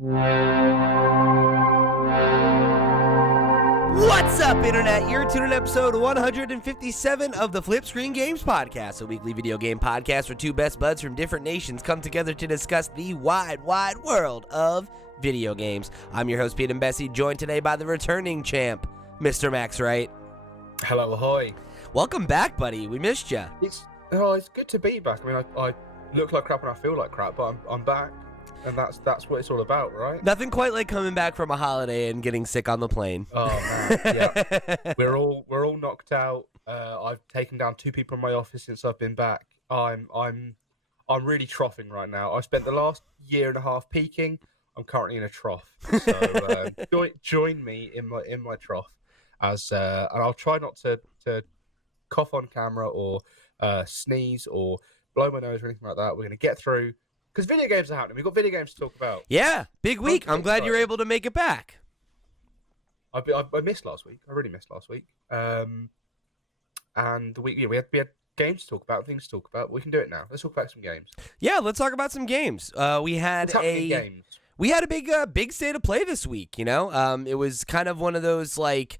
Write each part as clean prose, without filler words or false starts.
What's up, Internet? You're tuned in episode 157 of the FlipScreen Games Podcast, a weekly video game podcast where two best buds from different nations come together to discuss the wide world of video games. I'm your host, Pete and Bessie, joined today by the returning champ, Mr. Max Wright. Hello, ahoy. Welcome back, buddy. We missed you. It's good to be back. I mean, I look like crap and I feel like crap, but I'm back, and that's what it's all about, right? Nothing quite like coming back from a holiday and getting sick on the plane. Oh man, yeah. We're all knocked out. I've taken down 2 people in my office since I've been back. I'm really troughing right now. I've spent the last year and a half peaking. I'm currently in a trough, so join me in my trough, and I'll try not to cough on camera or sneeze or blow my nose or anything like that. We're going to get through, because video games are happening. We've got video games to talk about. Yeah, big week. I'm glad you're able to make it back. I missed last week. I really missed last week. And the week, we had games to talk about, things to talk about. We can do it now. Let's talk about some games. Yeah, let's talk about some games. We had a big state of play this week. You know, it was kind of one of those like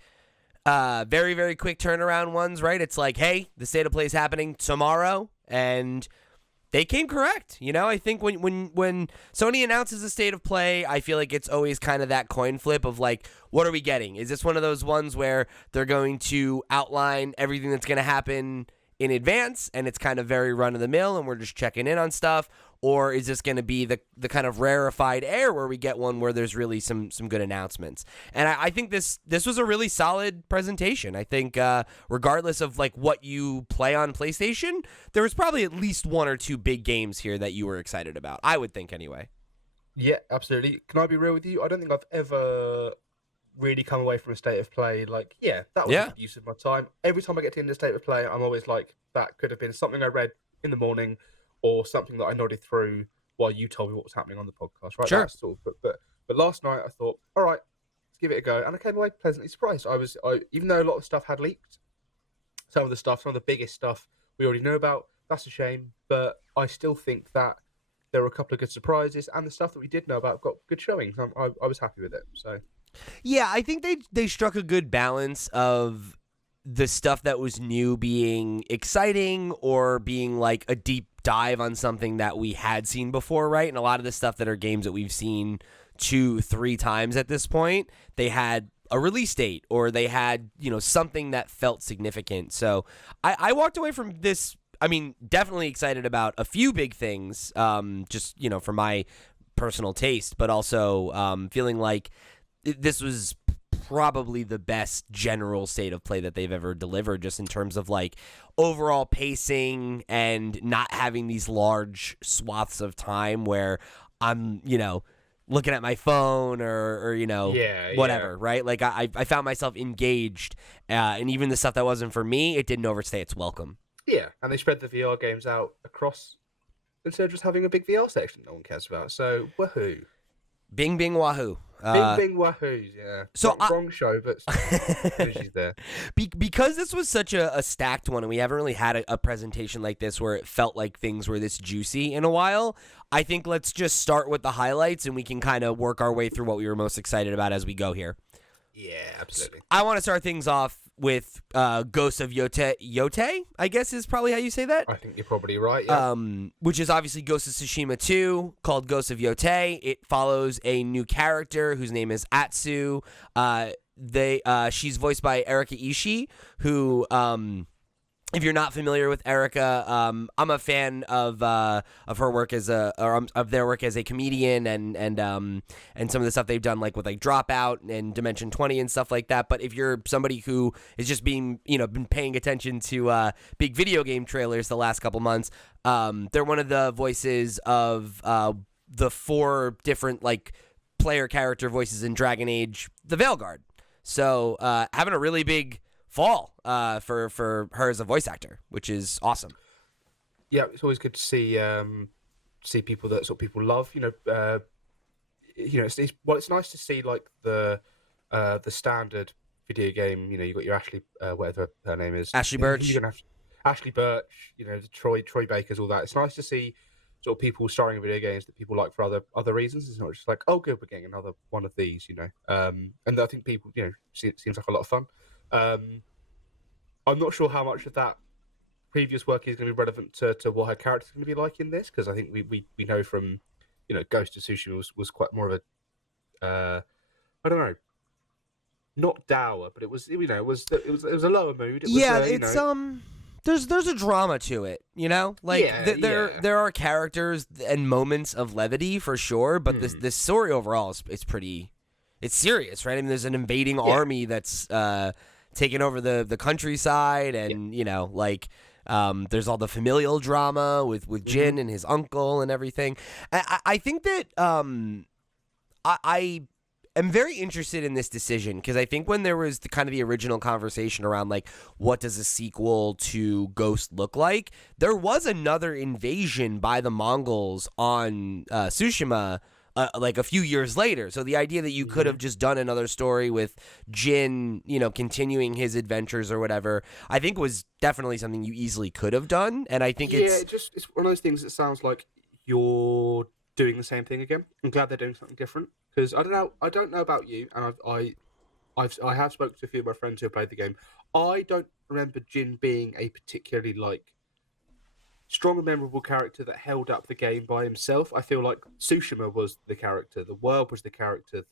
very, very quick turnaround ones, right? It's like, hey, the state of play is happening tomorrow, and they came correct. You know, I think when Sony announces a state of play, I feel like it's always kind of that coin flip of like, what are we getting? Is this one of those ones where they're going to outline everything that's going to happen in advance, and it's kind of very run-of-the-mill, and we're just checking in on stuff? Or is this going to be the kind of rarefied air where we get one where there's really some good announcements? And I think this was a really solid presentation. I think regardless of like what you play on PlayStation, there was probably at least 1 or 2 big games here that you were excited about. I would think anyway. Yeah, absolutely. Can I be real with you? I don't think I've ever really come away from a state of play like, yeah, that was a good use of my time. Every time I get to the state of play, I'm always like, that could have been something I read in the morning, or something that I nodded through while you told me what was happening on the podcast, right? Sure. But last night I thought, all right, let's give it a go, and I came away pleasantly surprised. Even though a lot of stuff had leaked, some of the biggest stuff we already knew about. That's a shame, but I still think that there were a couple of good surprises, and the stuff that we did know about got good showings. I was happy with it. So, yeah, I think they struck a good balance of the stuff that was new being exciting or being like a deep dive on something that we had seen before, right? And a lot of the stuff that are games that we've seen 2-3 times at this point, they had a release date, or they had, you know, something that felt significant. So I walked away from this, I mean, definitely excited about a few big things, just, you know, for my personal taste, but also feeling like this was probably the best general state of play that they've ever delivered, just in terms of like overall pacing and not having these large swaths of time where I'm, you know, looking at my phone or you know, whatever, right? Like I found myself engaged, and even the stuff that wasn't for me, it didn't overstay its welcome. Yeah, and they spread the VR games out across, instead of just having a big VR section no one cares about. So woohoo. Bing, bing, wahoo. Bing, wahoos, yeah. So wrong show, but she's there. Because this was such a stacked one, and we haven't really had a presentation like this where it felt like things were this juicy in a while, I think let's just start with the highlights, and we can kind of work our way through what we were most excited about as we go here. Yeah, absolutely. I want to start things off with Ghosts of YOTEI. YOTEI, I guess, is probably how you say that. I think you're probably right, yeah. Which is obviously Ghost of Tsushima 2, called Ghosts of YOTEI. It follows a new character whose name is Atsu. She's voiced by Erika Ishii, who... if you're not familiar with Erika, I'm a fan of her work of their work as a comedian and some of the stuff they've done, like with like Dropout and Dimension 20 and stuff like that. But if you're somebody who is just been paying attention to big video game trailers the last couple months, they're one of the voices of the 4 different like player character voices in Dragon Age: The Veilguard. So having a really big fall for her as a voice actor, which is awesome. Yeah, it's always good to see people that sort of people love. It's nice to see like the standard video game. You know, you got your Ashley, whatever her name is, Ashley Birch. You're gonna have Ashley Birch. You know, the Troy Bakers, all that. It's nice to see sort of people starring in video games that people like for other reasons. It's not just like, oh, good, we're getting another one of these, And I think people, seems like a lot of fun. I'm not sure how much of that previous work is going to be relevant to what her character's going to be like in this, because I think we know from, Ghost of Tsushima was quite more of a, I don't know, not dour, but it was a lower mood. There's a drama to it, there are characters and moments of levity for sure, but this story overall is pretty, it's serious, right? I mean, there's an invading army that's taking over the countryside, and there's all the familial drama with Jin and his uncle and everything. I think that I am very interested in this decision, because I think when there was the original conversation around like what does a sequel to Ghost look like, there was another invasion by the Mongols on Tsushima like a few years later. So the idea that you could have just done another story with Jin, continuing his adventures or whatever, I think was definitely something you easily could have done. And I think it's one of those things that sounds like you're doing the same thing again. I'm glad they're doing something different, because I don't know about you, and I have spoken to a few of my friends who have played the game. I don't remember Jin being a particularly strong and memorable character that held up the game by himself. I feel like Tsushima was the character, the world was the character,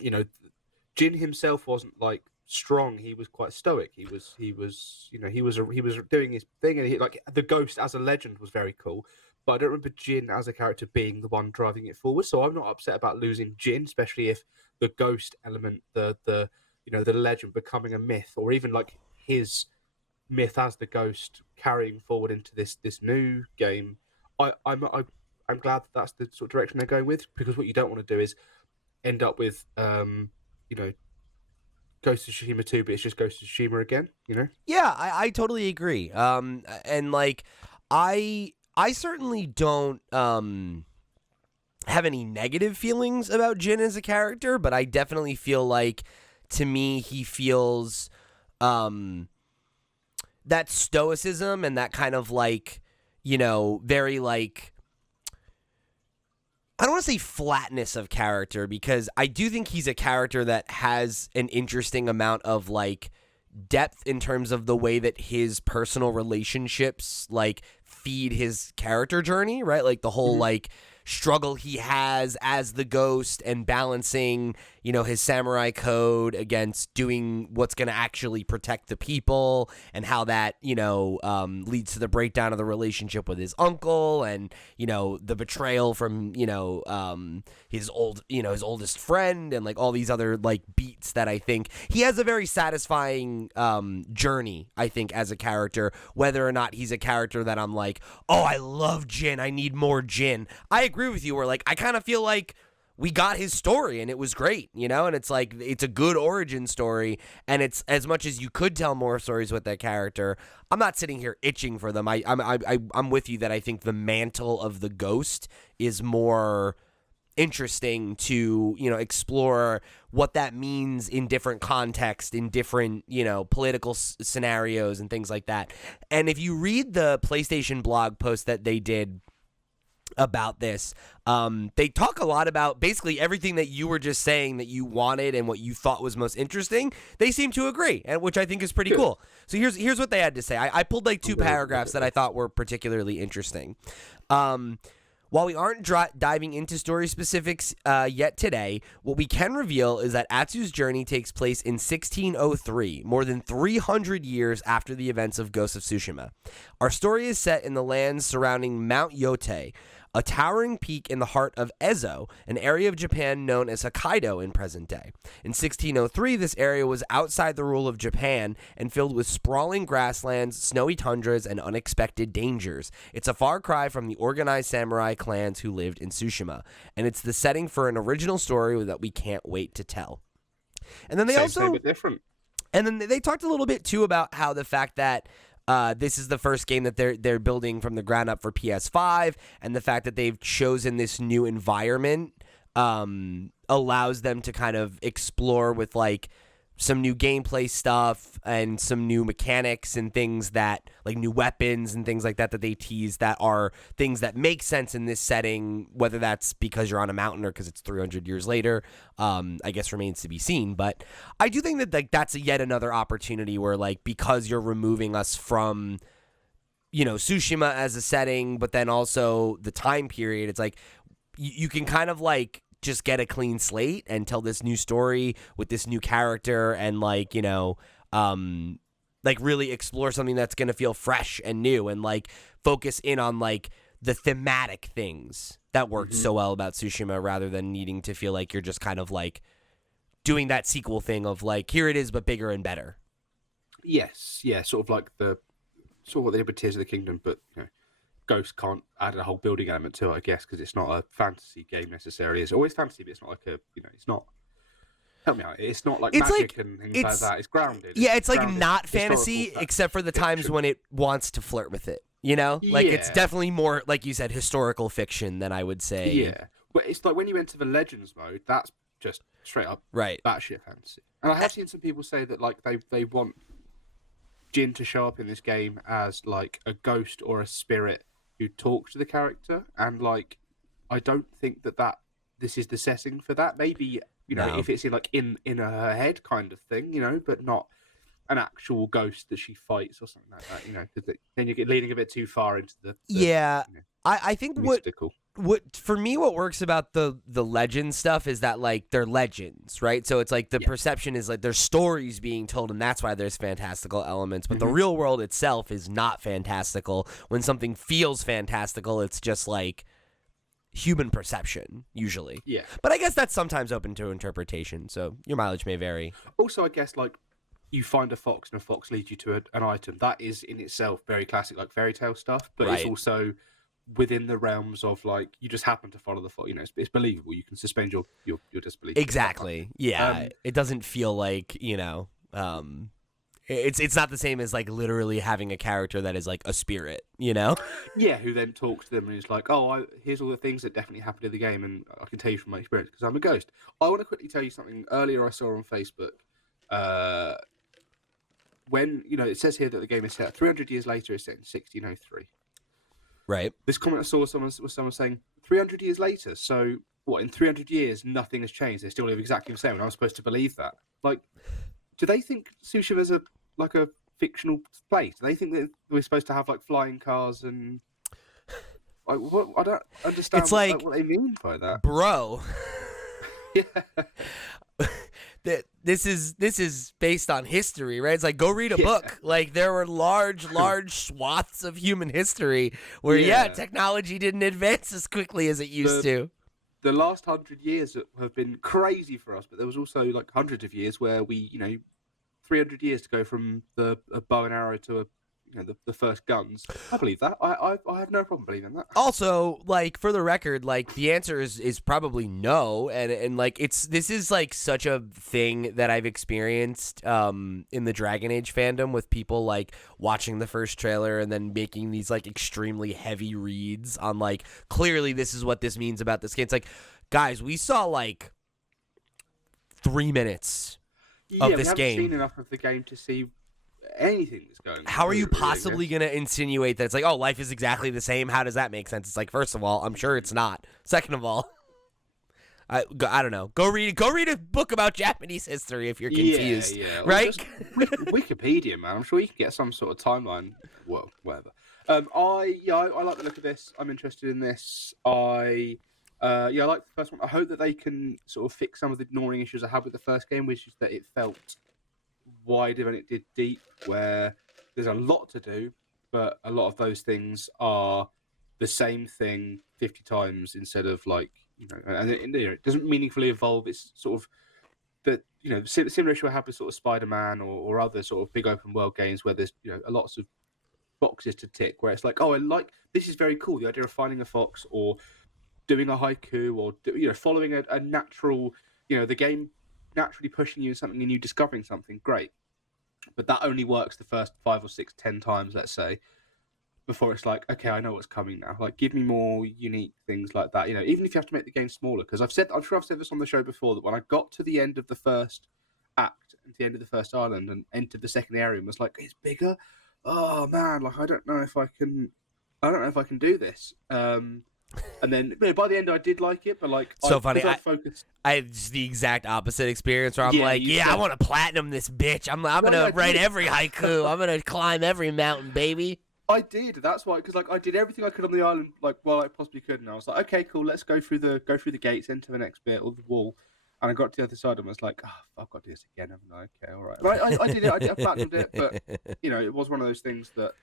Jin himself wasn't strong. He was quite stoic. He was doing his thing, and the Ghost as a legend was very cool. But I don't remember Jin as a character being the one driving it forward. So I'm not upset about losing Jin, especially if the Ghost element, the legend becoming a myth, or even his myth as the Ghost carrying forward into this new game. I'm glad that's the sort of direction they're going with, because what you don't want to do is end up with Ghost of Tsushima 2, but it's just Ghost of Tsushima again. Yeah, I totally agree. And I certainly don't have any negative feelings about Jin as a character, but I definitely feel like, to me, he feels that stoicism and that kind of very I don't want to say flatness of character, because I do think he's a character that has an interesting amount of depth in terms of the way that his personal relationships feed his character journey, right? The whole struggle he has as the Ghost and balancing, his samurai code against doing what's going to actually protect the people, and how that, leads to the breakdown of the relationship with his uncle, and, the betrayal from, his oldest friend, and all these other beats that I think he has a very satisfying journey, I think, as a character, whether or not he's a character that I'm oh, I love Jin, I need more Jin. I agree with you, where I kind of feel like we got his story and it was great, and it's it's a good origin story, and it's, as much as you could tell more stories with that character, I'm not sitting here itching for them. I'm with you that I think the mantle of the Ghost is more interesting to explore what that means in different contexts, in different political scenarios and things like that. And if you read the PlayStation blog post that they did about this, they talk a lot about basically everything that you were just saying that you wanted and what you thought was most interesting. They seem to agree, and which I think is pretty cool. So here's what they had to say. I pulled two paragraphs that I thought were particularly interesting. While we aren't diving into story specifics yet today, what we can reveal is that Atsu's journey takes place in 1603, more than 300 years after the events of Ghost of Tsushima. Our story is set in the lands surrounding Mount YOTEI, a towering peak in the heart of Ezo, an area of Japan known as Hokkaido in present day. In 1603, this area was outside the rule of Japan and filled with sprawling grasslands, snowy tundras, and unexpected dangers. It's a far cry from the organized samurai clans who lived in Tsushima, and it's the setting for an original story that we can't wait to tell. And then they talked a little bit too about how the fact that this is the first game that they're building from the ground up for PS5, and the fact that they've chosen this new environment allows them to kind of explore with some new gameplay stuff and some new mechanics and things that, like new weapons and things like that they tease that are things that make sense in this setting, whether that's because you're on a mountain or because it's 300 years later, I guess remains to be seen. But I do think that like that's yet another opportunity where like because you're removing us from, you know, Tsushima as a setting, but then also the time period, it's like you can kind of like just get a clean slate and tell this new story with this new character and like, you know, like really explore something that's going to feel fresh and new and like focus in on like the thematic things that worked so well about Tsushima rather than needing to feel like you're just kind of like doing that sequel thing of like, here it is, but bigger and better. Yes. Yeah. Sort of like what they did with Tears of the Kingdom, but you know, Ghost can't add a whole building element to it, I guess, because it's not a fantasy game necessarily. It's always fantasy, but it's not like a, you know, it's not. Help me out. It's not like it's magic like, and things like that. It's grounded. Yeah, it's like grounded not fantasy, except for the times when it wants to flirt with it. You know, like it's definitely more, like you said, historical fiction than I would say. Yeah, but it's like when you enter the Legends mode, that's just straight up batshit fantasy. And I have seen some people say that like they want Jin to show up in this game as like a ghost or a spirit who talks to the character, and like I don't think that this is the setting for that. Maybe, you know, if it's in her head kind of thing, you know, but not an actual ghost that she fights or something like that, you know, because then you get leaning a bit too far into the you know, I think mystical. What for me, what works about the legend stuff is that like they're legends, right? So it's like the perception is like there's stories being told, and that's why there's fantastical elements. But the real world itself is not fantastical. When something feels fantastical, it's just like human perception usually. Yeah. But I guess that's sometimes open to interpretation. So your mileage may vary. Also, I guess like you find a fox and a fox leads you to an item. That is in itself very classic, like fairy tale stuff. But it's also within the realms of like you just happen to follow the fox. You know, it's believable. You can suspend your disbelief. Exactly. Yeah. It doesn't feel like, you know, it's not the same as like literally having a character that is like a spirit, you know? Yeah, who then talks to them and is like, oh, here's all the things that definitely happened in the game, and I can tell you from my experience because I'm a ghost. I want to quickly tell you something earlier I saw on Facebook. When, you know, it says here that the game is set 300 years later, it's set in 1603. Right. This comment I saw was someone saying 300 years later. So what? In 300 years, nothing has changed. They still live exactly the same. And I'm supposed to believe that. Like, do they think Tsushima's a fictional place? Do they think that we're supposed to have like flying cars and? Like, what? I don't understand. It's like what they mean by that, bro. Yeah. This is based on history, right? It's like go read a book. Like there were large swaths of human history where technology didn't advance as quickly as it used to. The last 100 years have been crazy for us, but there was also like hundreds of years where we, you know, 300 years to go from a bow and arrow to the first guns. I believe that. I have no problem believing that. Also, like for the record, like the answer is probably no, and like this is like such a thing that I've experienced in the Dragon Age fandom with people like watching the first trailer and then making these like extremely heavy reads on like clearly this is what this means about this game. It's like, guys, we saw like 3 minutes of this game. We haven't seen enough of the game to see anything that's going on. How are you possibly going to insinuate that it's like, oh, life is exactly the same? How does that make sense? It's like, first of all, I'm sure it's not. Second of all, I don't know. Go read a book about Japanese history if you're confused, right? Wikipedia, man. I'm sure you can get some sort of timeline. Well, whatever. I like the look of this. I'm interested in this. I like the first one. I hope that they can sort of fix some of the ignoring issues I had with the first game, which is that it felt wider than it did deep, where there's a lot to do, but a lot of those things are the same thing 50 times instead of like, you know, and it doesn't meaningfully evolve. It's sort of the similar issue I have with sort of Spider-Man or other sort of big open world games where there's, you know, lots of boxes to tick, where it's like, oh, this is very cool, the idea of finding a fox or doing a haiku or, you know, following a natural, you know, the game naturally pushing you in something and you discovering something great, but that only works the first 5 or 6, 10 times, let's say, before it's like, okay, I know what's coming now. Like, give me more unique things like that. You know, even if you have to make the game smaller, because I'm sure I've said this on the show before, that when I got to the end of the first act into the end of the first island and entered the second area and was like, it's bigger. Oh man, like I don't know if I can do this. And then by the end, I did like it, but like, funny. I had the exact opposite experience where I'm I want to platinum this bitch. I'm gonna write every haiku. I'm gonna climb every mountain, baby. I did. That's why, because like I did everything I could on the island, like while I possibly could, and I was like, okay, cool, let's go through the gates, enter the next bit of the wall, and I got to the other side and was like, oh, I've got to do this again, haven't I? Okay, all right. And I did it. I platinumed it, but it was one of those things that.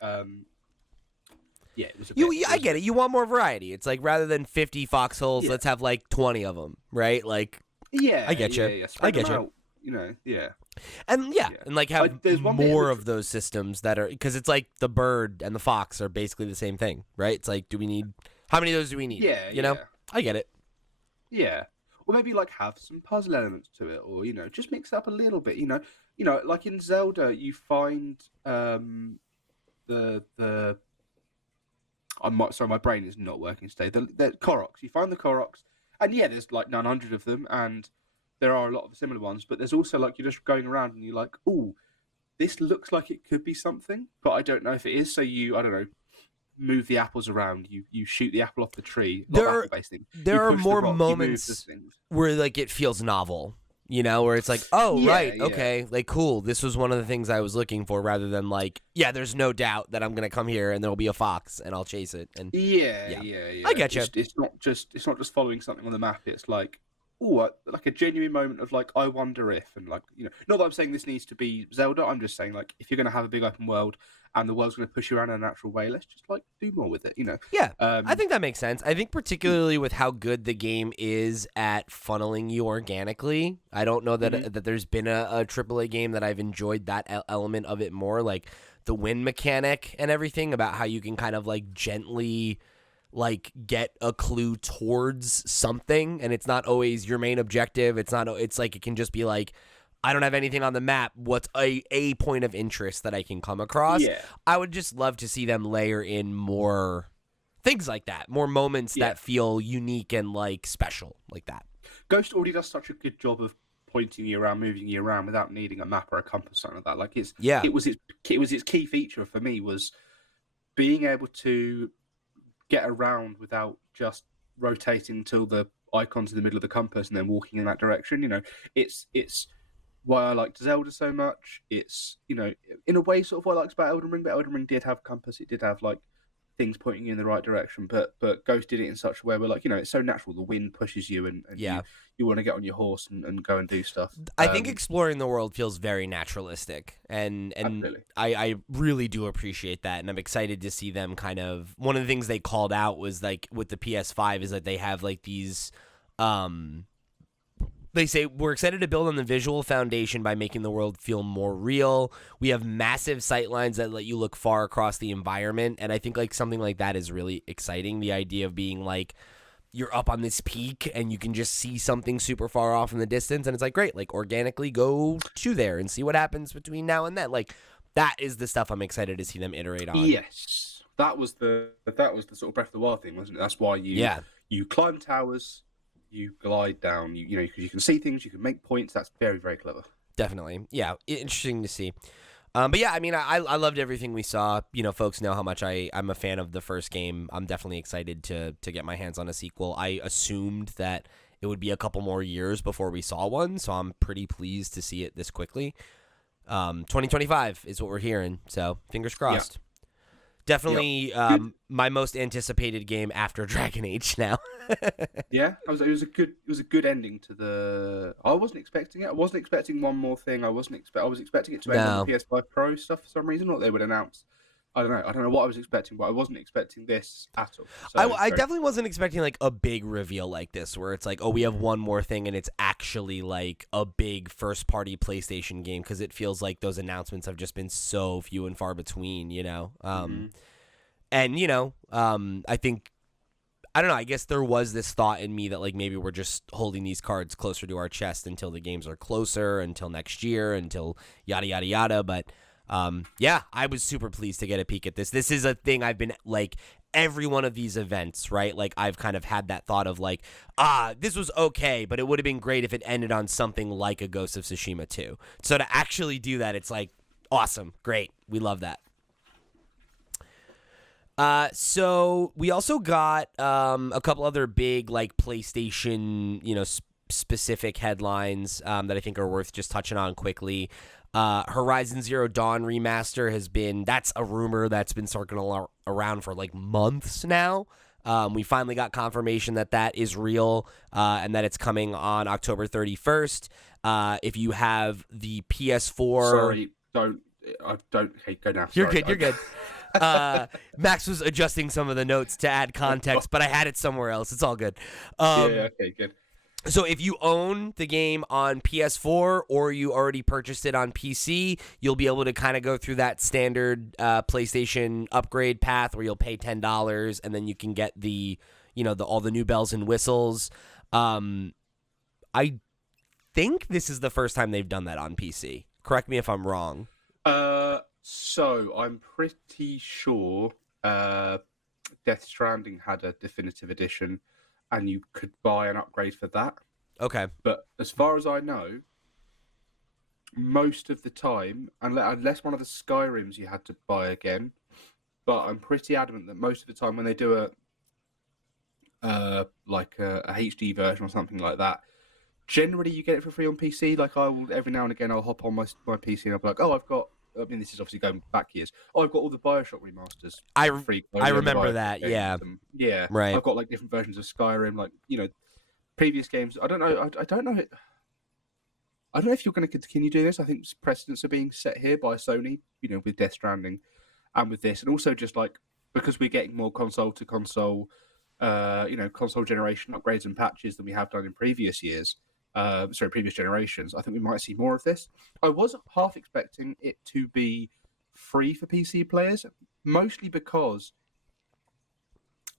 Yeah, it was I get it. You want more variety. It's like rather than 50 foxholes, let's have like 20 of them, right? Like, I get you. Yeah. I get you. Out, And and like have more of those systems that are, because it's like the bird and the fox are basically the same thing, right? It's like, how many of those do we need? Yeah, you know, I get it. Yeah, or maybe like have some puzzle elements to it, or just mix it up a little bit. Like in Zelda, you find the sorry, my brain is not working today. The Koroks. You find the Koroks, and there's like 900 of them, and there are a lot of similar ones. But there's also like you're just going around and you're like, oh, this looks like it could be something, but I don't know if it is. So I don't know, move the apples around. You shoot the apple off the tree. There are more moments where like it feels novel. Where it's like, okay, like, cool. This was one of the things I was looking for, rather than like, there's no doubt that I'm gonna come here and there'll be a fox and I'll chase it. And I get you. It's not just following something on the map. It's like, like a genuine moment of like, I wonder if, and like, not that I'm saying this needs to be Zelda. I'm just saying like, if you're gonna have a big open world and the world's gonna push you around in a natural way, let's just like do more with it. Yeah, I think that makes sense. I think particularly with how good the game is at funneling you organically. I don't know that that there's been a AAA game that I've enjoyed that element of it more, like the wind mechanic and everything, about how you can kind of like gently like get a clue towards something, and it's not always your main objective. It's like it can just be like, I don't have anything on the map. What's a point of interest that I can come across? Yeah. I would just love to see them layer in more things like that, more moments that feel unique and like special like that. Ghost already does such a good job of pointing you around, moving you around without needing a map or a compass, something like that. Like it was its key feature for me, was being able to get around without just rotating until the icon's in the middle of the compass and then walking in that direction. It's why I liked Zelda so much. It's in a way sort of what I liked about Elden Ring, but Elden Ring did have compass. It did have like things pointing you in the right direction, but Ghost did it in such a way where like it's so natural. The wind pushes you, and you want to get on your horse and go and do stuff. I think exploring the world feels very naturalistic, and absolutely. I really do appreciate that, and I'm excited to see them kind of. One of the things they called out was like with the PS5 is that they have like these. They say, we're excited to build on the visual foundation by making the world feel more real. We have massive sightlines that let you look far across the environment. And I think like something like that is really exciting. The idea of being like, you're up on this peak and you can just see something super far off in the distance. And it's like, great, like organically go to there and see what happens between now and then. Like that is the stuff I'm excited to see them iterate on. Yes. That was the sort of Breath of the Wild thing, wasn't it? That's why you climb towers, you glide down, because you can see things, you can make points. That's very, very clever. Definitely. Yeah, interesting to see. But yeah, I mean, I loved everything we saw. Folks know how much I'm a fan of the first game. I'm definitely excited to get my hands on a sequel. I assumed that it would be a couple more years before we saw one, so I'm pretty pleased to see it this quickly. 2025 is what we're hearing, so fingers crossed. Yeah. Definitely my most anticipated game after Dragon Age now. Yeah, it was a good ending to the. I wasn't expecting it. I wasn't expecting one more thing. I was expecting it to end on the PS5 Pro stuff for some reason, or they would announce. I don't know what I was expecting, but I wasn't expecting this at all. So, I definitely wasn't expecting like a big reveal like this, where it's like, oh, we have one more thing, and it's actually like a big first-party PlayStation game, because it feels like those announcements have just been so few and far between, And I think, I don't know, I guess there was this thought in me that like maybe we're just holding these cards closer to our chest until the games are closer, until next year, until yada yada yada, but. Yeah, I was super pleased to get a peek at this. This is a thing I've been like every one of these events, right? Like I've kind of had that thought of like, this was okay, but it would have been great if it ended on something like a Ghost of Tsushima 2. So to actually do that, it's like awesome, great, we love that. So we also got a couple other big like PlayStation, specific headlines that I think are worth just touching on quickly. Horizon Zero Dawn remaster that's a rumor that's been circling around for like months now. We finally got confirmation that is real and that it's coming on October 31st. If you have the PS4, sorry, don't. Hey, go now. You're Sorry. good. You're good. Max was adjusting some of the notes to add context, but I had it somewhere else. It's all good. Okay, good. So if you own the game on PS4 or you already purchased it on PC, you'll be able to kind of go through that standard PlayStation upgrade path where you'll pay $10 and then you can get all the new bells and whistles. I think this is the first time they've done that on PC. Correct me if I'm wrong. So I'm pretty sure Death Stranding had a definitive edition, and you could buy an upgrade for that. Okay. But as far as I know, most of the time, unless one of the Skyrims you had to buy again, but I'm pretty adamant that most of the time when they do a HD version or something like that, generally you get it for free on PC. Like I will every now and again I'll hop on my PC and I'll be like, this is obviously going back years. I've got all the BioShock remasters. I free. I remember that. Yeah. Yeah. Right. I've got like different versions of Skyrim, like previous games. I don't know. I don't know. I don't know if you're going to continue doing this. I think precedents are being set here by Sony, with Death Stranding, and with this, and also just like because we're getting more console to console, console generation upgrades and patches than we have done in previous years. Previous generations. I think we might see more of this. I was half expecting it to be free for PC players, mostly because,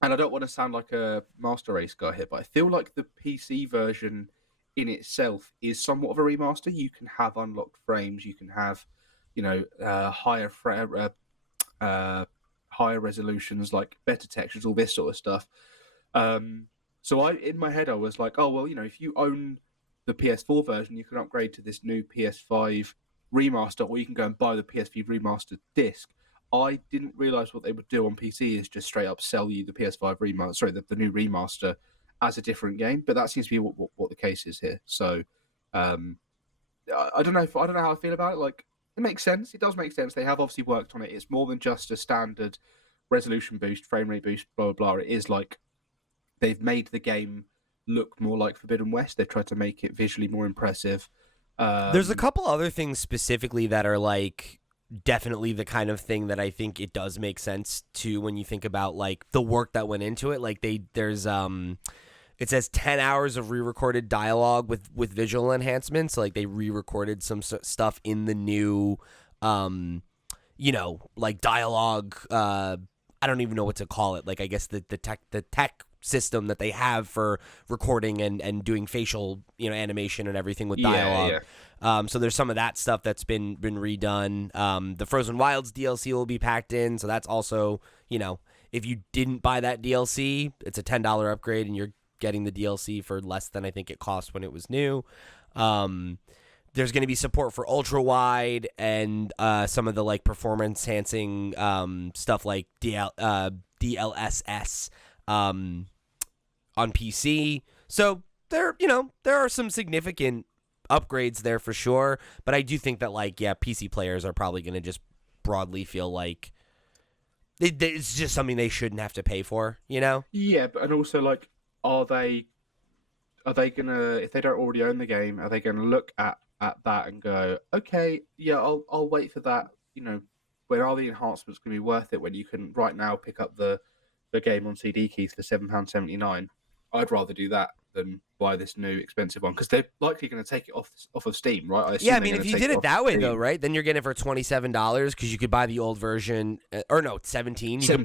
and I don't want to sound like a Master Race guy here, but I feel like the PC version in itself is somewhat of a remaster. You can have unlocked frames, you can have, higher resolutions, like better textures, all this sort of stuff. So in my head I was like, if you own the PS4 version, you can upgrade to this new PS5 remaster, or you can go and buy the PS5 remastered disc. I didn't realize what they would do on PC is just straight up sell you the PS5 remaster, the new remaster as a different game. But that seems to be what the case is here. So I don't know how I feel about it. Like, it makes sense. It does make sense. They have obviously worked on it. It's more than just a standard resolution boost, frame rate boost, blah blah blah. It is like they've made the game look more like Forbidden West. They've tried to make it visually more impressive. There's a couple other things specifically that are like definitely the kind of thing that I think it does make sense to when you think about like the work that went into it. Like there's it says 10 hours of re-recorded dialogue with visual enhancements. Like they re-recorded some stuff in the new like dialogue. I don't even know what to call it. Like I guess the tech system that they have for recording and doing facial animation and everything with dialogue. So there's some of that stuff that's been redone. The Frozen Wilds DLC will be packed in, so that's also if you didn't buy that DLC, it's a $10 upgrade and you're getting the DLC for less than I think it cost when it was new. There's going to be support for ultra wide and some of the like performance enhancing stuff like DLSS on PC. So there are some significant upgrades there for sure, but I do think that PC players are probably going to just broadly feel like it's just something they shouldn't have to pay for, Yeah, but and also like are they gonna, if they don't already own the game, are they gonna look at that and go, okay, yeah, I'll wait for that, where are the enhancements gonna be worth it when you can right now pick up the game on CD keys for £7.79? I'd rather do that than buy this new expensive one because they're likely going to take it off of Steam, right? I mean, if you did it that way, though, right, then you're getting it for $27 because you could buy the old version, or no, $17. You could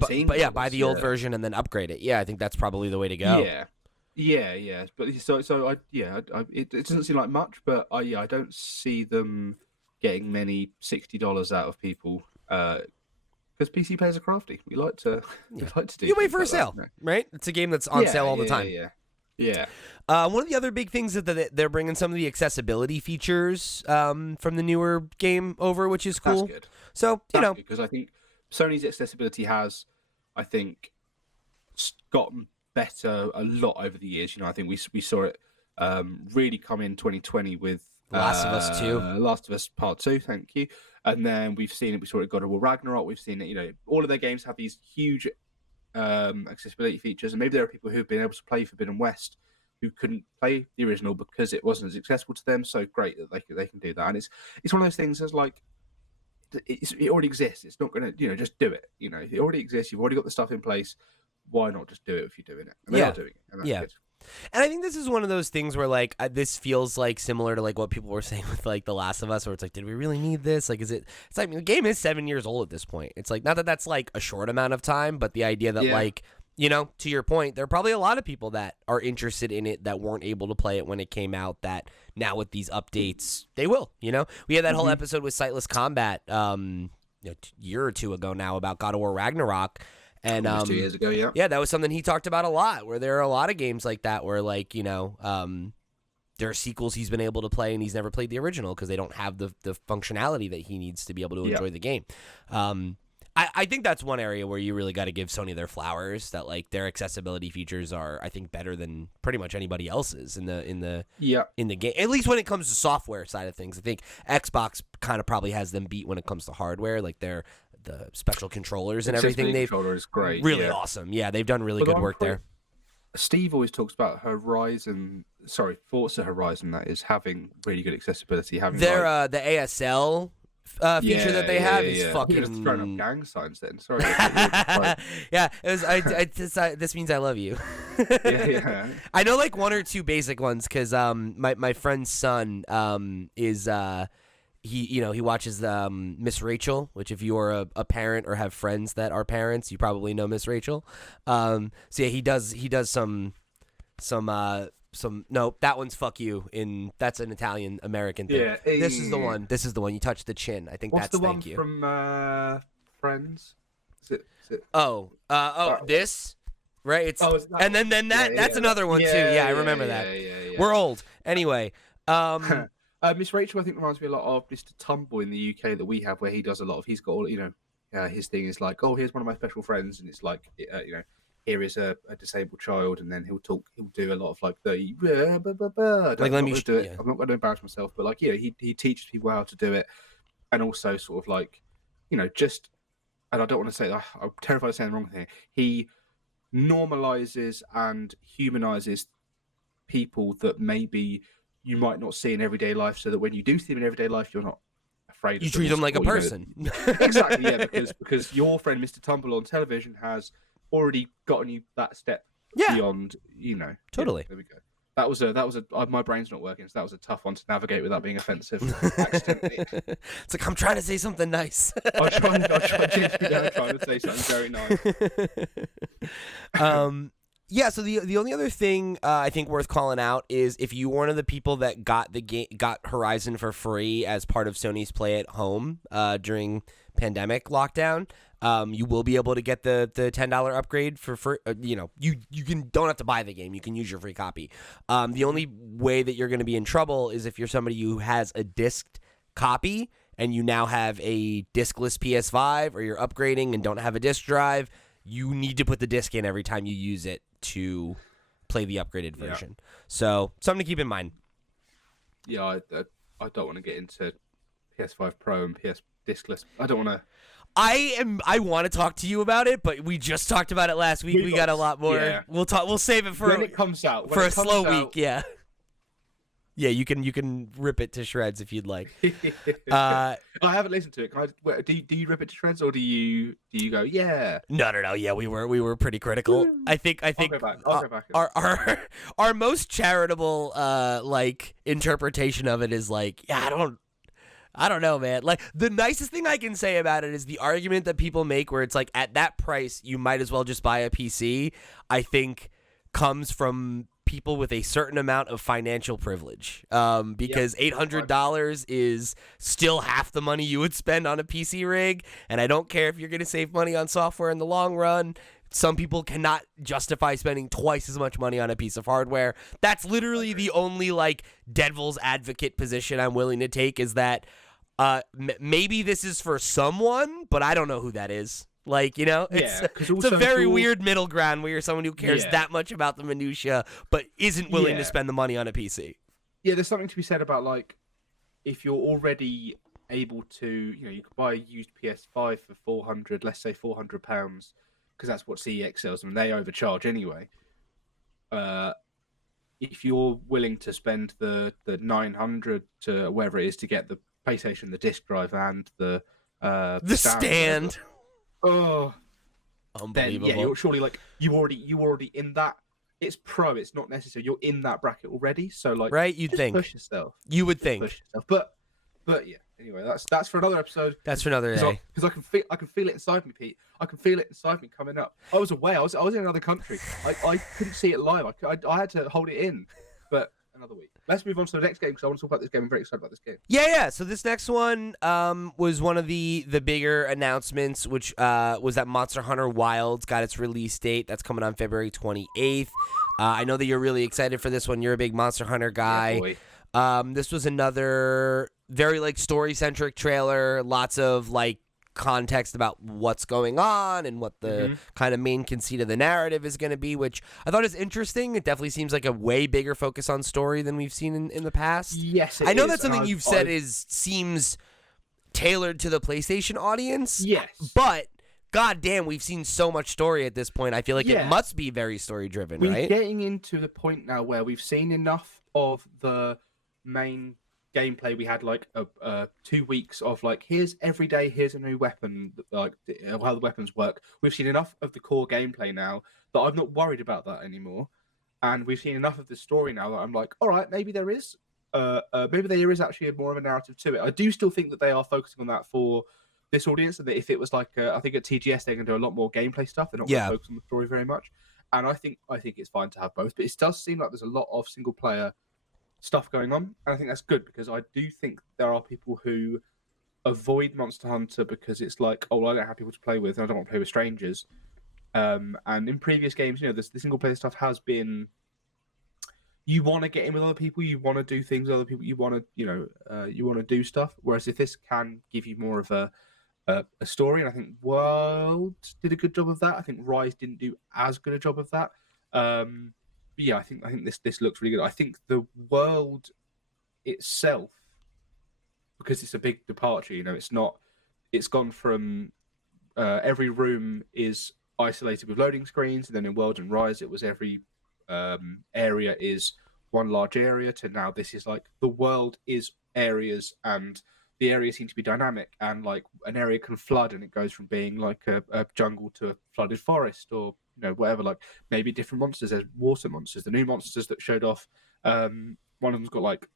buy the old version and then upgrade it. Yeah, I think that's probably the way to go. Yeah. But it doesn't seem like much, but I don't see them getting many $60 out of people. Because PC players are crafty. We like to do. You wait for a things like sale, that, right? It's a game that's on sale all the time. Yeah. One of the other big things is that they're bringing some of the accessibility features from the newer game over, which is cool. That's good. So, because I think Sony's accessibility has, I think, gotten better a lot over the years. I think we saw it really come in 2020 with Last of Us 2. Last of Us Part 2, thank you. And then we saw it God of War Ragnarok. We've seen it, all of their games have these huge accessibility features, and maybe there are people who've been able to play Forbidden West who couldn't play the original because it wasn't as accessible to them. So great that they can do that. And it's one of those things as like, it already exists. It's not going to, just do it. It already exists. You've already got the stuff in place. Why not just do it if you're doing it? And they are doing it. And that's good. And I think this is one of those things where, like, this feels like similar to like what people were saying with like The Last of Us, where it's like, did we really need this? Like, it's like the game is 7 years old at this point. It's like, not that that's like a short amount of time, but the idea that like, to your point, there are probably a lot of people that are interested in it that weren't able to play it when it came out, that now with these updates, they will, We had that whole episode with Sightless Combat, a year or two ago now about God of War Ragnarok. And 2 years ago, yeah, that was something he talked about a lot, where there are a lot of games like that where, like, there are sequels he's been able to play and he's never played the original because they don't have the functionality that he needs to be able to enjoy the game. I think that's one area where you really got to give Sony their flowers, that like their accessibility features are, I think, better than pretty much anybody else's in the game, at least when it comes to software side of things. I think Xbox kind of probably has them beat when it comes to hardware, like the special controllers and everything. They've controller is great, really awesome. Yeah, they've done really good work there. Steve always talks about Forza Horizon, that is having really good accessibility. Having the ASL feature that they have is fucking. He was throwing up gang signs then. Sorry. Yeah, it was. This means I love you. Yeah. I know like one or two basic ones because my friend's son is he watches Miss Rachel, which if you are a parent or have friends that are parents, you probably know Miss Rachel. So yeah, he does some no, that one's fuck you, that's an Italian American thing. Yeah, this is the one you touch the chin. I think what's that's the one thank you from Friends? Is it? This right? It's that and then that's another one too. Yeah, I remember that. Yeah. We're old anyway. Miss Rachel, I think, reminds me a lot of Mr. Tumble in the UK that we have, where he does a lot of. He's got all, his thing is like, oh, here's one of my special friends, and it's like, here is a disabled child, and then he'll do a lot of like the like let me do it. I'm not going to embarrass myself, but like, he teaches people how to do it, and also sort of like, just, and I don't want to say that, I'm terrified of saying the wrong thing. He normalizes and humanizes people that maybe you might not see in everyday life, so that when you do see them in everyday life, you're not afraid. You treat them like a person. Exactly, yeah, because your friend Mr. Tumble on television has already gotten you that step beyond, Totally. Yeah, there we go. That was my brain's not working, so that was a tough one to navigate without being offensive accidentally. It's like, I'm trying to say something nice. I'm trying to say something very nice. Yeah, so the only other thing I think worth calling out is if you were one of the people that got Horizon for free as part of Sony's Play at Home during pandemic lockdown, you will be able to get the $10 upgrade for free. You don't have to buy the game; you can use your free copy. The only way that you're going to be in trouble is if you're somebody who has a disced copy and you now have a discless PS5, or you're upgrading and don't have a disc drive. You need to put the disc in every time you use it to play the upgraded version. Yeah. So something to keep in mind. Yeah, I don't want to get into PS5 Pro and PS discless. I don't want to. I want to talk to you about it, but we just talked about it last week. We got a lot more. Yeah. We'll save it for when it comes out. For a slow week. Yeah. Yeah, you can rip it to shreds if you'd like. I haven't listened to it. Do you rip it to shreds, or do you go No. Yeah, we were pretty critical. I think I'll go back. Our most charitable interpretation of it is like, I don't know, man. Like, the nicest thing I can say about it is the argument that people make where it's like, at that price you might as well just buy a PC, I think comes from people with a certain amount of financial privilege, because $800 is still half the money you would spend on a PC rig, and I don't care if you're going to save money on software in the long run. Some people cannot justify spending twice as much money on a piece of hardware. That's literally the only like devil's advocate position I'm willing to take, is that maybe this is for someone, but I don't know who that is. Like, you know, it's a very weird middle ground where you're someone who cares that much about the minutia, but isn't willing to spend the money on a PC. Yeah, there's something to be said about, like, if you're already able to, you know, you could buy a used PS5 for 400, let's say £400, because that's what CEX sells them. They overcharge anyway. If you're willing to spend the 900 to wherever it is to get the PlayStation, the disc drive, and the stand. Oh, unbelievable! Then, you're surely like you already in that. It's pro. It's not necessary. You're in that bracket already. So like, right? You'd think push yourself. You would think. Push yourself. But yeah. Anyway, that's for another episode. That's for another day. Because I can feel it inside me, Pete. I can feel it inside me coming up. I was away. I was in another country. I couldn't see it live. I had to hold it in. But another week. Let's move on to the next game because I want to talk about this game. I'm very excited about this game. Yeah. So this next one was one of the bigger announcements, which was that Monster Hunter Wilds got its release date. That's coming on February 28th. I know that you're really excited for this one. You're a big Monster Hunter guy. Yeah, boy. This was another very like story-centric trailer. Lots of like context about what's going on and what the kind of main conceit of the narrative is going to be, which I thought is interesting. It definitely seems like a way bigger focus on story than we've seen in the past. Yes, I know that's something you've said seems tailored to the PlayStation audience. Yes, but goddamn, we've seen so much story at this point. I feel like it must be very story driven, right? We're getting into the point now where we've seen enough of the main gameplay. We had like 2 weeks of like, here's every day, here's a new weapon, like how the weapons work. We've seen enough of the core gameplay now that I'm not worried about that anymore, and we've seen enough of the story now that I'm like, all right, maybe there is actually more of a narrative to it. I do still think that they are focusing on that for this audience, and that if it was like I think at TGS they're going to do a lot more gameplay stuff. They're not going to focus on the story very much, and I think it's fine to have both, but it does seem like there's a lot of single player stuff going on, and I think that's good because I do think there are people who avoid Monster Hunter because it's like, oh, well, I don't have people to play with and I don't want to play with strangers. And in previous games, you know, the single player stuff has been, you want to get in with other people, you want to do things with other people, you want to, you know, you want to do stuff. Whereas if this can give you more of a story, and I think World did a good job of that. I think Rise didn't do as good a job of that. But yeah, I think this looks really good. I think the world itself, because it's a big departure, you know, it's gone from every room is isolated with loading screens, and then in World and Rise it was every area is one large area, to now this is like the world is areas, and the areas seem to be dynamic, and like an area can flood and it goes from being like a jungle to a flooded forest, or you know, whatever, like maybe different monsters. There's water monsters, the new monsters that showed off. One of them's got like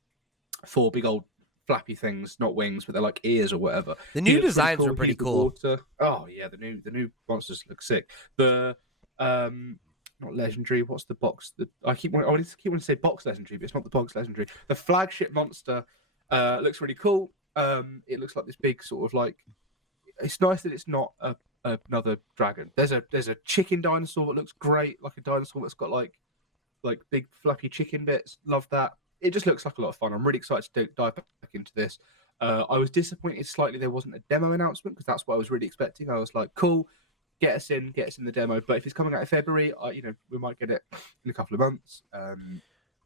4 big old flappy things, not wings, but they're like ears or whatever. The new designs were pretty cool. Oh yeah, the new monsters look sick. The not legendary. What's the box? I keep wanting to say box legendary, but it's not the box legendary. The flagship monster looks really cool. It looks like this big sort of like. It's nice that it's not another dragon. There's a chicken dinosaur that looks great, like a dinosaur that's got like big fluffy chicken bits. Love that. It just looks like a lot of fun. I'm really excited to dive back into this. I was disappointed slightly there wasn't a demo announcement, because that's what I was really expecting. I was like, cool, get us in the demo. But if it's coming out in February, you know, we might get it in a couple of months.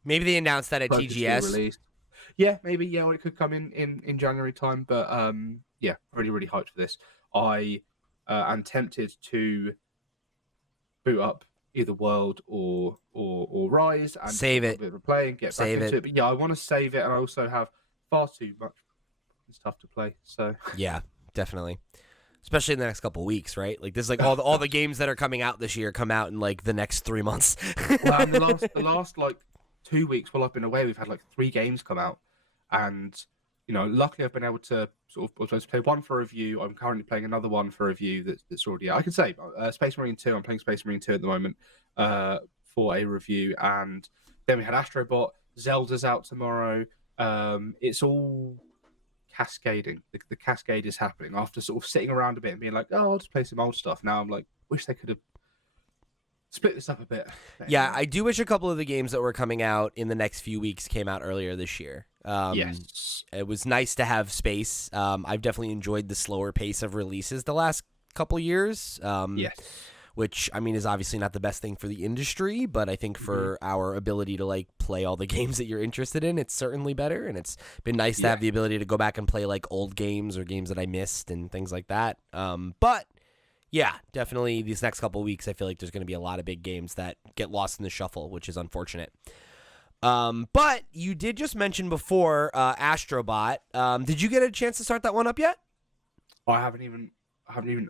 Maybe they announced that at TGS. Yeah, maybe. Yeah, or it could come in January time. But yeah, really, really hyped for this. I am tempted to boot up either World or Rise and save it, a bit of a play and get back into it. But yeah, I want to save it, and I also have far too much stuff to play. So yeah, definitely. Especially in the next couple of weeks, right? Like this is like all the games that are coming out this year come out in like the next 3 months. Well, and the last like 2 weeks while I've been away, we've had like 3 games come out, and you know, luckily I've been able to sort of, I was supposed to play one for review. I'm currently playing another one for review that's already out. I can say Space Marine 2. I'm playing Space Marine 2 at the moment for a review, and Then we had Astrobot. Zelda's out tomorrow. It's all cascading. The cascade is happening after sort of sitting around a bit and being like, oh, I'll just play some old stuff. Now I'm like, wish they could have split this up a bit. Yeah, I do wish a couple of the games that were coming out in the next few weeks came out earlier this year. Yes. It was nice to have space. I've definitely enjoyed the slower pace of releases the last couple years. Yes. Which, I mean, is obviously not the best thing for the industry, but I think for our ability to, like, play all the games that you're interested in, it's certainly better, and it's been nice to have the ability to go back and play, like, old games or games that I missed and things like that. But, yeah, definitely these next couple of weeks, I feel like there's going to be a lot of big games that get lost in the shuffle, which is unfortunate. But you did just mention before Astrobot. Did you get a chance to start that one up yet? I haven't even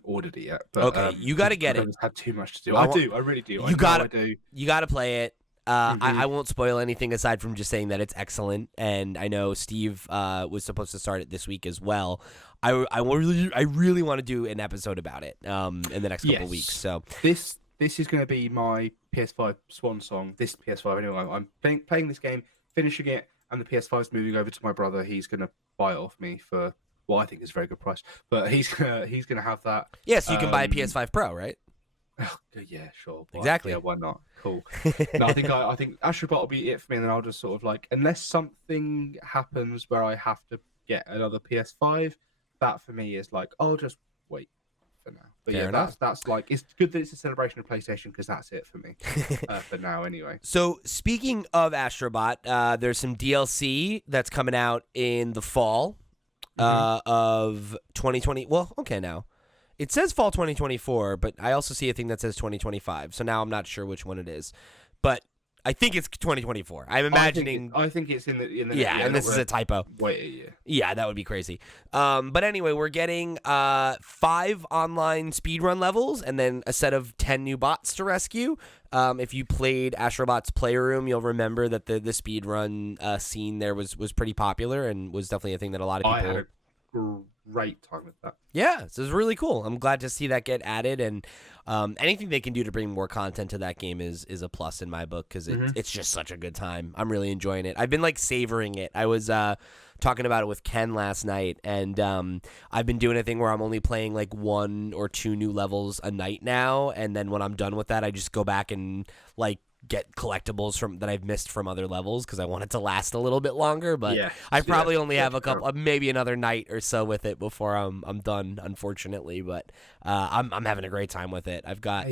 ordered it yet. But, okay, you got to get it. I've had too much to do. I really do. You got to play it. I won't spoil anything aside from just saying that it's excellent, and I know Steve was supposed to start it this week as well. I really want to do an episode about it in the next couple of weeks. So this is going to be my PS5 swan song. This PS5 anyway. I'm playing this game, finishing it, and the PS5 is moving over to my brother. He's going to buy it off me for what I think is a very good price, but he's gonna have that. Yeah, so you can buy a PS5 Pro, right? Oh, yeah, sure. Exactly. Yeah, why not? Cool. No, I think Astrobot will be it for me, and then I'll just sort of like, unless something happens where I have to get another PS5, that for me is like, I'll just wait for now. But Fair enough. that's like, it's good that it's a celebration of PlayStation because that's it for me for now anyway. So speaking of Astrobot, there's some DLC that's coming out in the fall. Of 2020. Well, okay, now it says fall 2024, but I also see a thing that says 2025. So now I'm not sure which one it is, but I think it's 2024. I'm imagining. I think it's in the yeah, and this is a typo. Wait a year. Yeah, that would be crazy. But anyway, we're getting 5 online speedrun levels and then a set of 10 new bots to rescue. If you played Astrobot's Playroom, you'll remember that the speedrun scene there was pretty popular and was definitely a thing that a lot of people. I had a great time with that. Yeah, so it's really cool. I'm glad to see that get added, and anything they can do to bring more content to that game is a plus in my book because it's just such a good time. I'm really enjoying it. I've been like savoring it. I was talking about it with Ken last night, and I've been doing a thing where I'm only playing like 1 or 2 new levels a night now, and then when I'm done with that, I just go back and like get collectibles from that I've missed from other levels because I want it to last a little bit longer. But yeah, I probably only have a couple, maybe another night or so with it before I'm done, unfortunately. But I'm having a great time with it. I think I've got.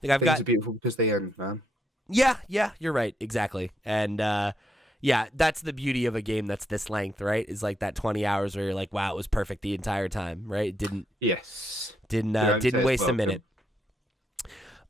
Things are beautiful because they end, man. Yeah, you're right, exactly, and yeah, that's the beauty of a game that's this length, right? Is like that 20 hours where you're like, wow, it was perfect the entire time, right? It didn't waste a minute.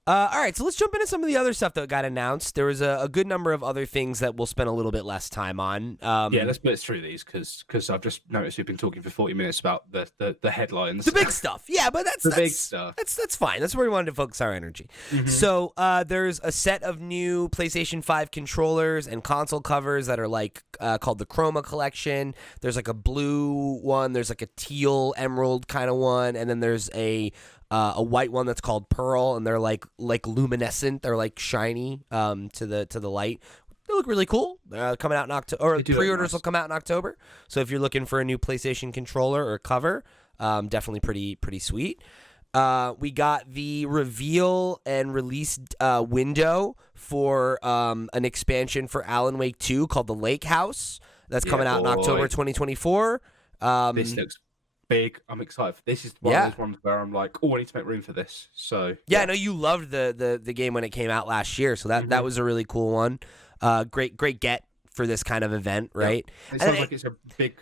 All right, so let's jump into some of the other stuff that got announced. There was a good number of other things that we'll spend a little bit less time on. Yeah, let's blitz through these because I've just noticed we've been talking for 40 minutes about the headlines. The big stuff. Yeah, but that's big stuff. That's fine. That's where we wanted to focus our energy. So there's a set of new PlayStation 5 controllers and console covers that are like called the Chroma Collection. There's like a blue one. There's like a teal emerald kind of one. And then there's a white one that's called Pearl, and they're like luminescent. They're like shiny to the light. They look really cool. Coming out in October, or pre-orders will come out in October. So if you're looking for a new PlayStation controller or cover, definitely pretty sweet. We got the reveal and release window for an expansion for Alan Wake 2 called the Lake House. That's coming out in October 2024. This looks big. I'm excited. This is one of those ones where I'm like, oh, I need to make room for this. So I know you loved the game when it came out last year, so that was a really cool one. Great get for this kind of event, right? Yeah. It sounds like it's a big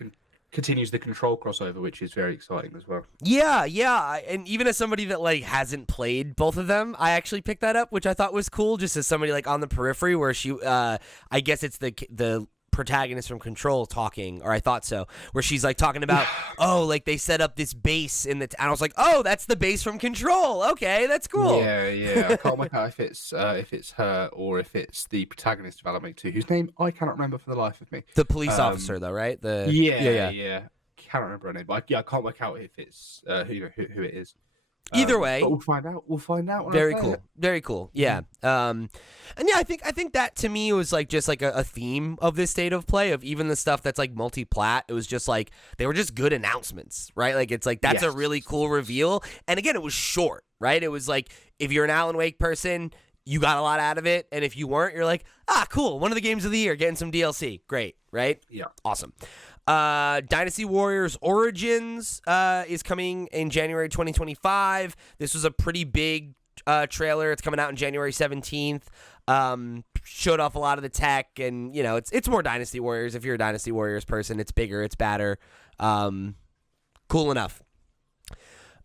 continues the Control crossover, which is very exciting as well. Yeah, and even as somebody that like hasn't played both of them, I actually picked that up, which I thought was cool. Just as somebody like on the periphery, where she, I guess it's the protagonist from Control talking, or I thought so, where she's like talking about, oh, like they set up this base in the and I was like, oh, that's the base from Control. Okay, that's cool. Yeah. I can't work out if it's her or if it's the protagonist of Alan Wake 2, whose name I cannot remember for the life of me. The police officer, though, right? Yeah. Cannot remember her name, but I can't work out if it's who it is. Either way, but we'll find out. We'll find out. When very I play cool. it. Very cool. Yeah. And yeah, I think that to me was like just like a theme of this state of play, of even the stuff that's like multi-plat. It was just like they were just good announcements, right? Like it's like that's a really cool reveal. And again, it was short, right? It was like if you're an Alan Wake person, you got a lot out of it, and if you weren't, you're like, cool, one of the games of the year, getting some DLC, great, right? Yeah, awesome. Dynasty Warriors Origins is coming in January 2025. This was a pretty big trailer. It's coming out on January 17th. Showed off a lot of the tech, and you know, it's more Dynasty Warriors. If you're a Dynasty Warriors person, it's bigger, it's badder. Cool enough.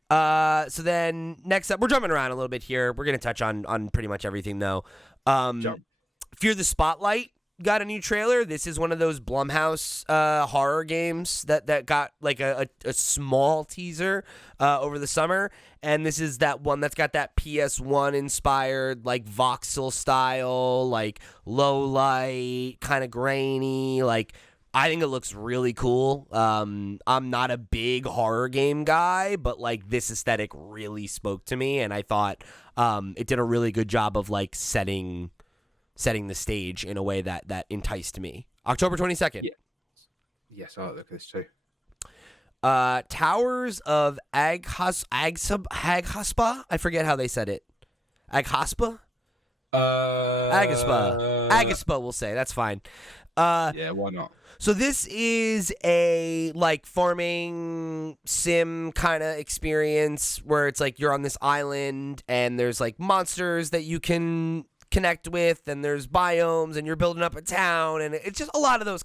So then next up, we're jumping around a little bit here. We're gonna touch on pretty much everything though. Fear the Spotlight got a new trailer. This is one of those Blumhouse horror games that got like a small teaser over the summer, and this is that one that's got that PS1 inspired like voxel style, like low light, kind of grainy. Like I think it looks really cool. I'm not a big horror game guy, but like this aesthetic really spoke to me, and I thought it did a really good job of like setting the stage in a way that enticed me. October 22nd. Yeah. Yes, I'll look at this too. Towers of Aghaspa. I forget how they said it. Aghaspa? Aghaspa, we'll say. That's fine. Yeah, why not? So this is a like farming sim kind of experience where it's like you're on this island and there's like monsters that you can connect with, and there's biomes, and you're building up a town, and it's just a lot of those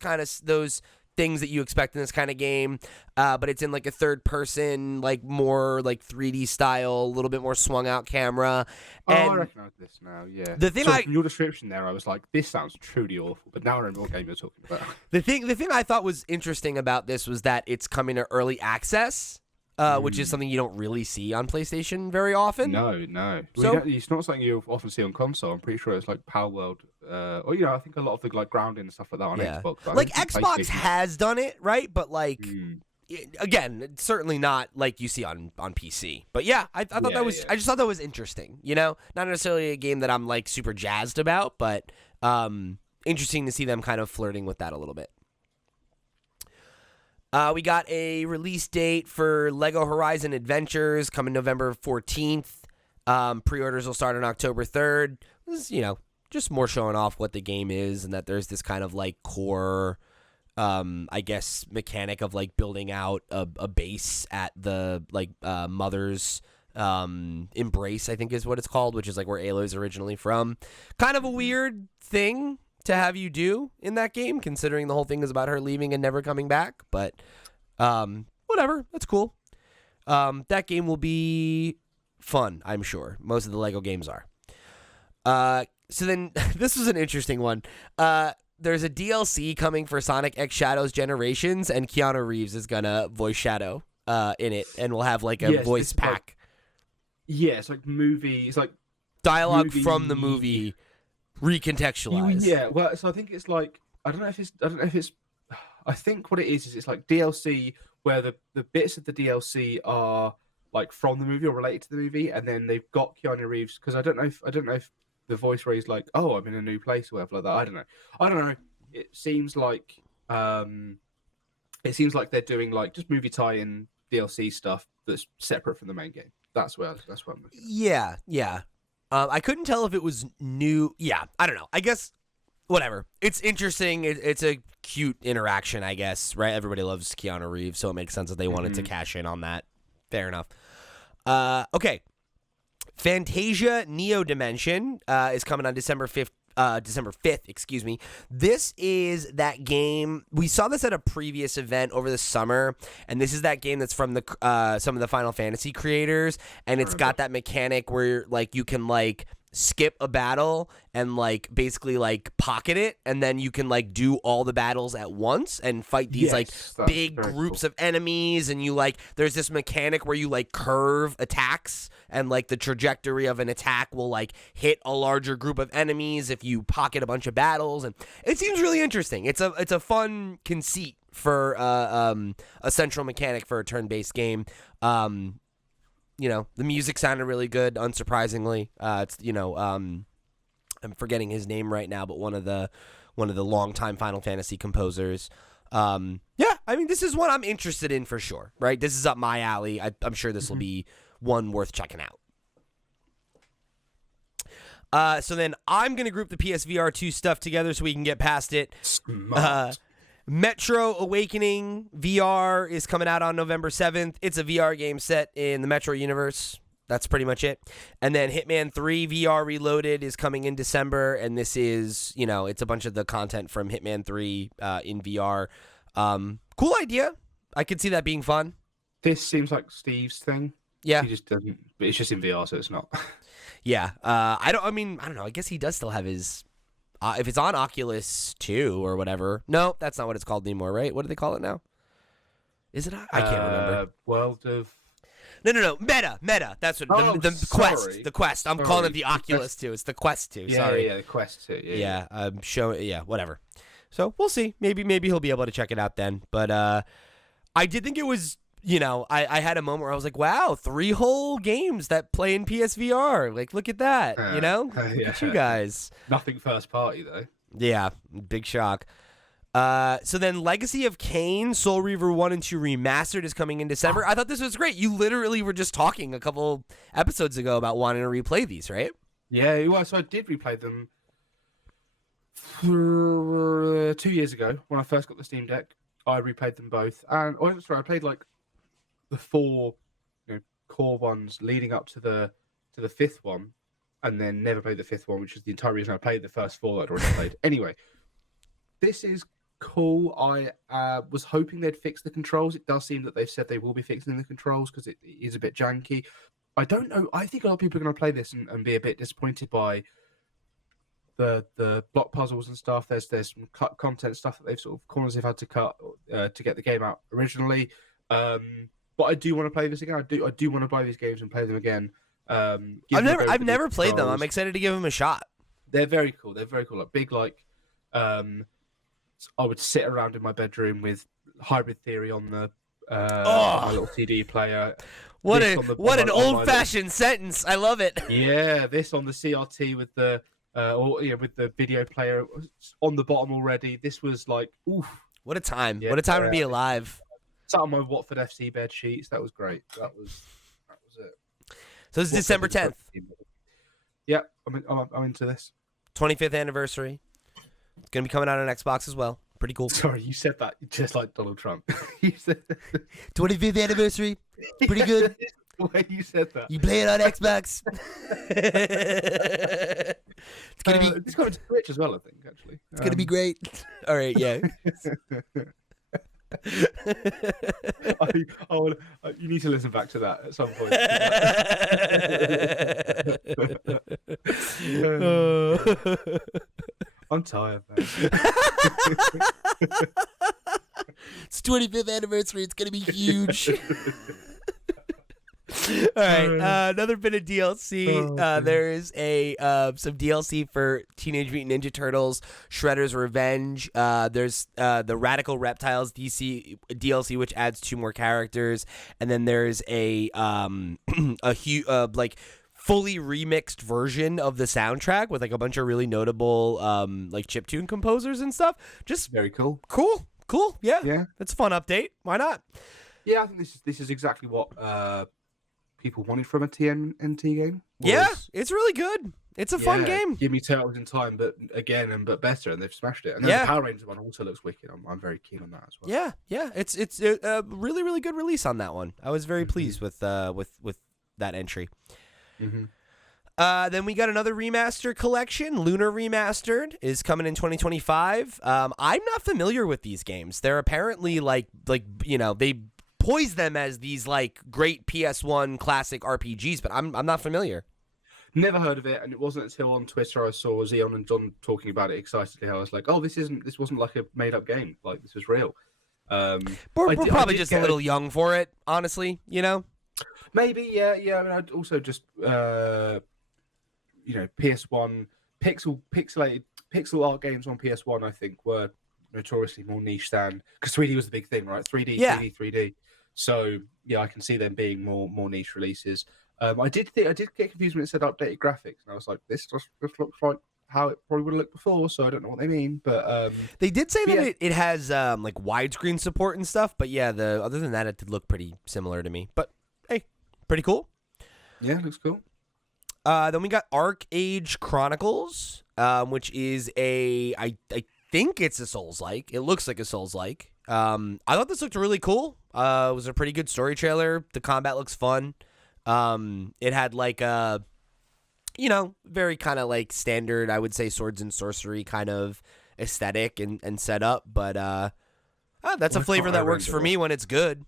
things that you expect in this kind of game, but it's in like a third person, like more like 3D style, a little bit more swung out camera. And I recognize this now. Yeah. The thing from your description there, I was like, this sounds truly awful. But now I remember what game you're talking about. The thing I thought was interesting about this was that it's coming to early access. Which is something you don't really see on PlayStation very often. No. So it's not something you often see on console. I'm pretty sure it's like Power World, or I think a lot of the like grounding and stuff like that on Xbox. Like Xbox has done it, right? But like, again, it's certainly not like you see on PC. But yeah, I thought that was. I just thought that was interesting. You know, not necessarily a game that I'm like super jazzed about, but interesting to see them kind of flirting with that a little bit. We got a release date for Lego Horizon Adventures coming November 14th. Pre-orders will start on October 3rd. This is, just more showing off what the game is and that there's this kind of like core, I guess, mechanic of like building out a base at the like mother's embrace, I think is what it's called, which is like where Aloy's originally from. Kind of a weird thing to have you do in that game, considering the whole thing is about her leaving and never coming back, but whatever, that's cool. That game will be fun, I'm sure. Most of the Lego games are. So then this was an interesting one. There's a DLC coming for Sonic X Shadows Generations, and Keanu Reeves is gonna voice Shadow in it, and we'll have like a voice pack. It's like movie. It's like dialogue from the movie recontextualized. Yeah, well, so I think it's like I don't know if it's. I think what it is it's like DLC where the bits of the DLC are like from the movie or related to the movie, and then they've got Keanu Reeves, because I don't know if the voice where he's like, oh, I'm in a new place or whatever like that. I don't know. It seems like they're doing like just movie tie-in DLC stuff that's separate from the main game. That's what I'm looking at. Yeah. I couldn't tell if it was new. Yeah, I don't know. I guess whatever. It's interesting. It's a cute interaction, I guess, right? Everybody loves Keanu Reeves, so it makes sense that they wanted to cash in on that. Fair enough. Okay. Fantasia Neo Dimension is coming on December 5th, excuse me. This is that game. We saw this at a previous event over the summer, and this is that game that's from the some of the Final Fantasy creators, and it's got that mechanic where like you can like skip a battle and like basically like pocket it, and then you can like do all the battles at once and fight these like big groups of enemies, and you like there's this mechanic where you like curve attacks, and like the trajectory of an attack will like hit a larger group of enemies if you pocket a bunch of battles, and it seems really interesting. It's a fun conceit for a central mechanic for a turn-based game. the music sounded really good, unsurprisingly. It's I'm forgetting his name right now, but one of the longtime Final Fantasy composers. Yeah, I mean, this is one I'm interested in for sure, right? This is up my alley. I'm sure this will be one worth checking out. So then I'm going to group the PSVR 2 stuff together so we can get past it. Metro Awakening VR is coming out on November 7th. It's a VR game set in the Metro universe. That's pretty much it. And then Hitman 3 VR Reloaded is coming in December, and this is, it's a bunch of the content from Hitman 3 in VR. Cool idea. I could see that being fun. This seems like Steve's thing. Yeah. He just doesn't, but it's just in VR, so it's not. Yeah. I don't know. I guess he does still have his, if it's on Oculus 2 or whatever. No, that's not what it's called anymore, right? What do they call it now? Is it? I can't remember. World of... No. Meta. That's what the Quest. The Quest. I'm calling it the Oculus 2. It's the Quest 2. Yeah, sorry. Yeah, the Quest 2. Yeah. I'm showing. Yeah, whatever. So we'll see. Maybe he'll be able to check it out then. But I did think it was. I had a moment where I was like, wow, 3 whole games that play in PSVR. Like, look at that. Look at you guys. Nothing first party though. Yeah, big shock. So then Legacy of Kain, Soul Reaver 1 and 2 Remastered is coming in December. I thought this was great. You literally were just talking a couple episodes ago about wanting to replay these, right? Yeah, well, so I did replay them 2 years ago when I first got the Steam Deck. I replayed them both. And I played like the 4 core ones leading up to the 5th one, and then never played the 5th one, which is the entire reason I played the first 4 that I'd already played. Anyway, this is cool. I was hoping they'd fix the controls. It does seem that they've said they will be fixing the controls because it is a bit janky. I don't know. I think a lot of people are going to play this and be a bit disappointed by the block puzzles and stuff. There's some cut content stuff that corners they've had to cut to get the game out originally. But I do want to play this again. I do want to buy these games and play them again. I've never played them. I'm excited to give them a shot. They're very cool. Like big, I would sit around in my bedroom with Hybrid Theory on the my little CD player. What an old-fashioned sentence! I love it. Yeah, this on the CRT with the with the video player on the bottom already. This was like, oof! What a time! Yeah, what a time to be alive. Sat on my Watford FC bed sheets. That was great. That was it. So it's December 10th. Yeah, I'm into this. 25th anniversary. It's gonna be coming out on Xbox as well. Pretty cool. Sorry, you said that just like Donald Trump. You said 25th anniversary. Pretty good. The way you said that. You play it on Xbox. It's gonna be. It's coming to Twitch as well, I think. Actually, it's gonna be great. All right, yeah. You need to listen back to that at some point. I'm tired, man. It's 25th anniversary. It's gonna be huge. All right, another bit of DLC. There is some DLC for Teenage Mutant Ninja Turtles: Shredder's Revenge. There's the Radical Reptiles DLC, which adds 2 more characters, and then there's a fully remixed version of the soundtrack with like a bunch of really notable like chiptune composers and stuff. Just very cool. Cool. Yeah. That's a fun update. Why not? Yeah, I think this is exactly what people wanted from a TMNT game. Yeah, it's really good. It's a fun game. Give me Turtles in Time, but better, and they've smashed it. And then the Power Rangers one also looks wicked. I'm very keen on that as well. Yeah. It's a really, really good release on that one. I was very pleased with that entry. Mm-hmm. Then we got another remaster collection. Lunar Remastered is coming in 2025. I'm not familiar with these games. They're apparently they poise them as these like great PS1 classic RPGs, but I'm not familiar. Never heard of it, and it wasn't until on Twitter I saw Xeon and John talking about it excitedly. I was like, "Oh, this wasn't like a made-up game. Like this was real." We're probably just a little young for it, honestly. Maybe, yeah. I mean, I'd also just, PS1 pixel art games on PS1. I think were notoriously more niche than because 3D was the big thing, right? 3D. So yeah, I can see them being more niche releases. I did get confused when it said updated graphics, and I was like, this just looks like how it probably would have looked before. So I don't know what they mean, but They did say that yeah. it has like widescreen support and stuff, but yeah, other than that, it did look pretty similar to me. But hey, pretty cool. Yeah, looks cool. Then we got Arc Age Chronicles, which is I think it's a Souls-like. It looks like a Souls-like. I thought this looked really cool. It was a pretty good story trailer. The combat looks fun. It had like a, very kind of like standard, I would say, swords and sorcery kind of aesthetic and setup. But that's a flavor that works for me when it's good.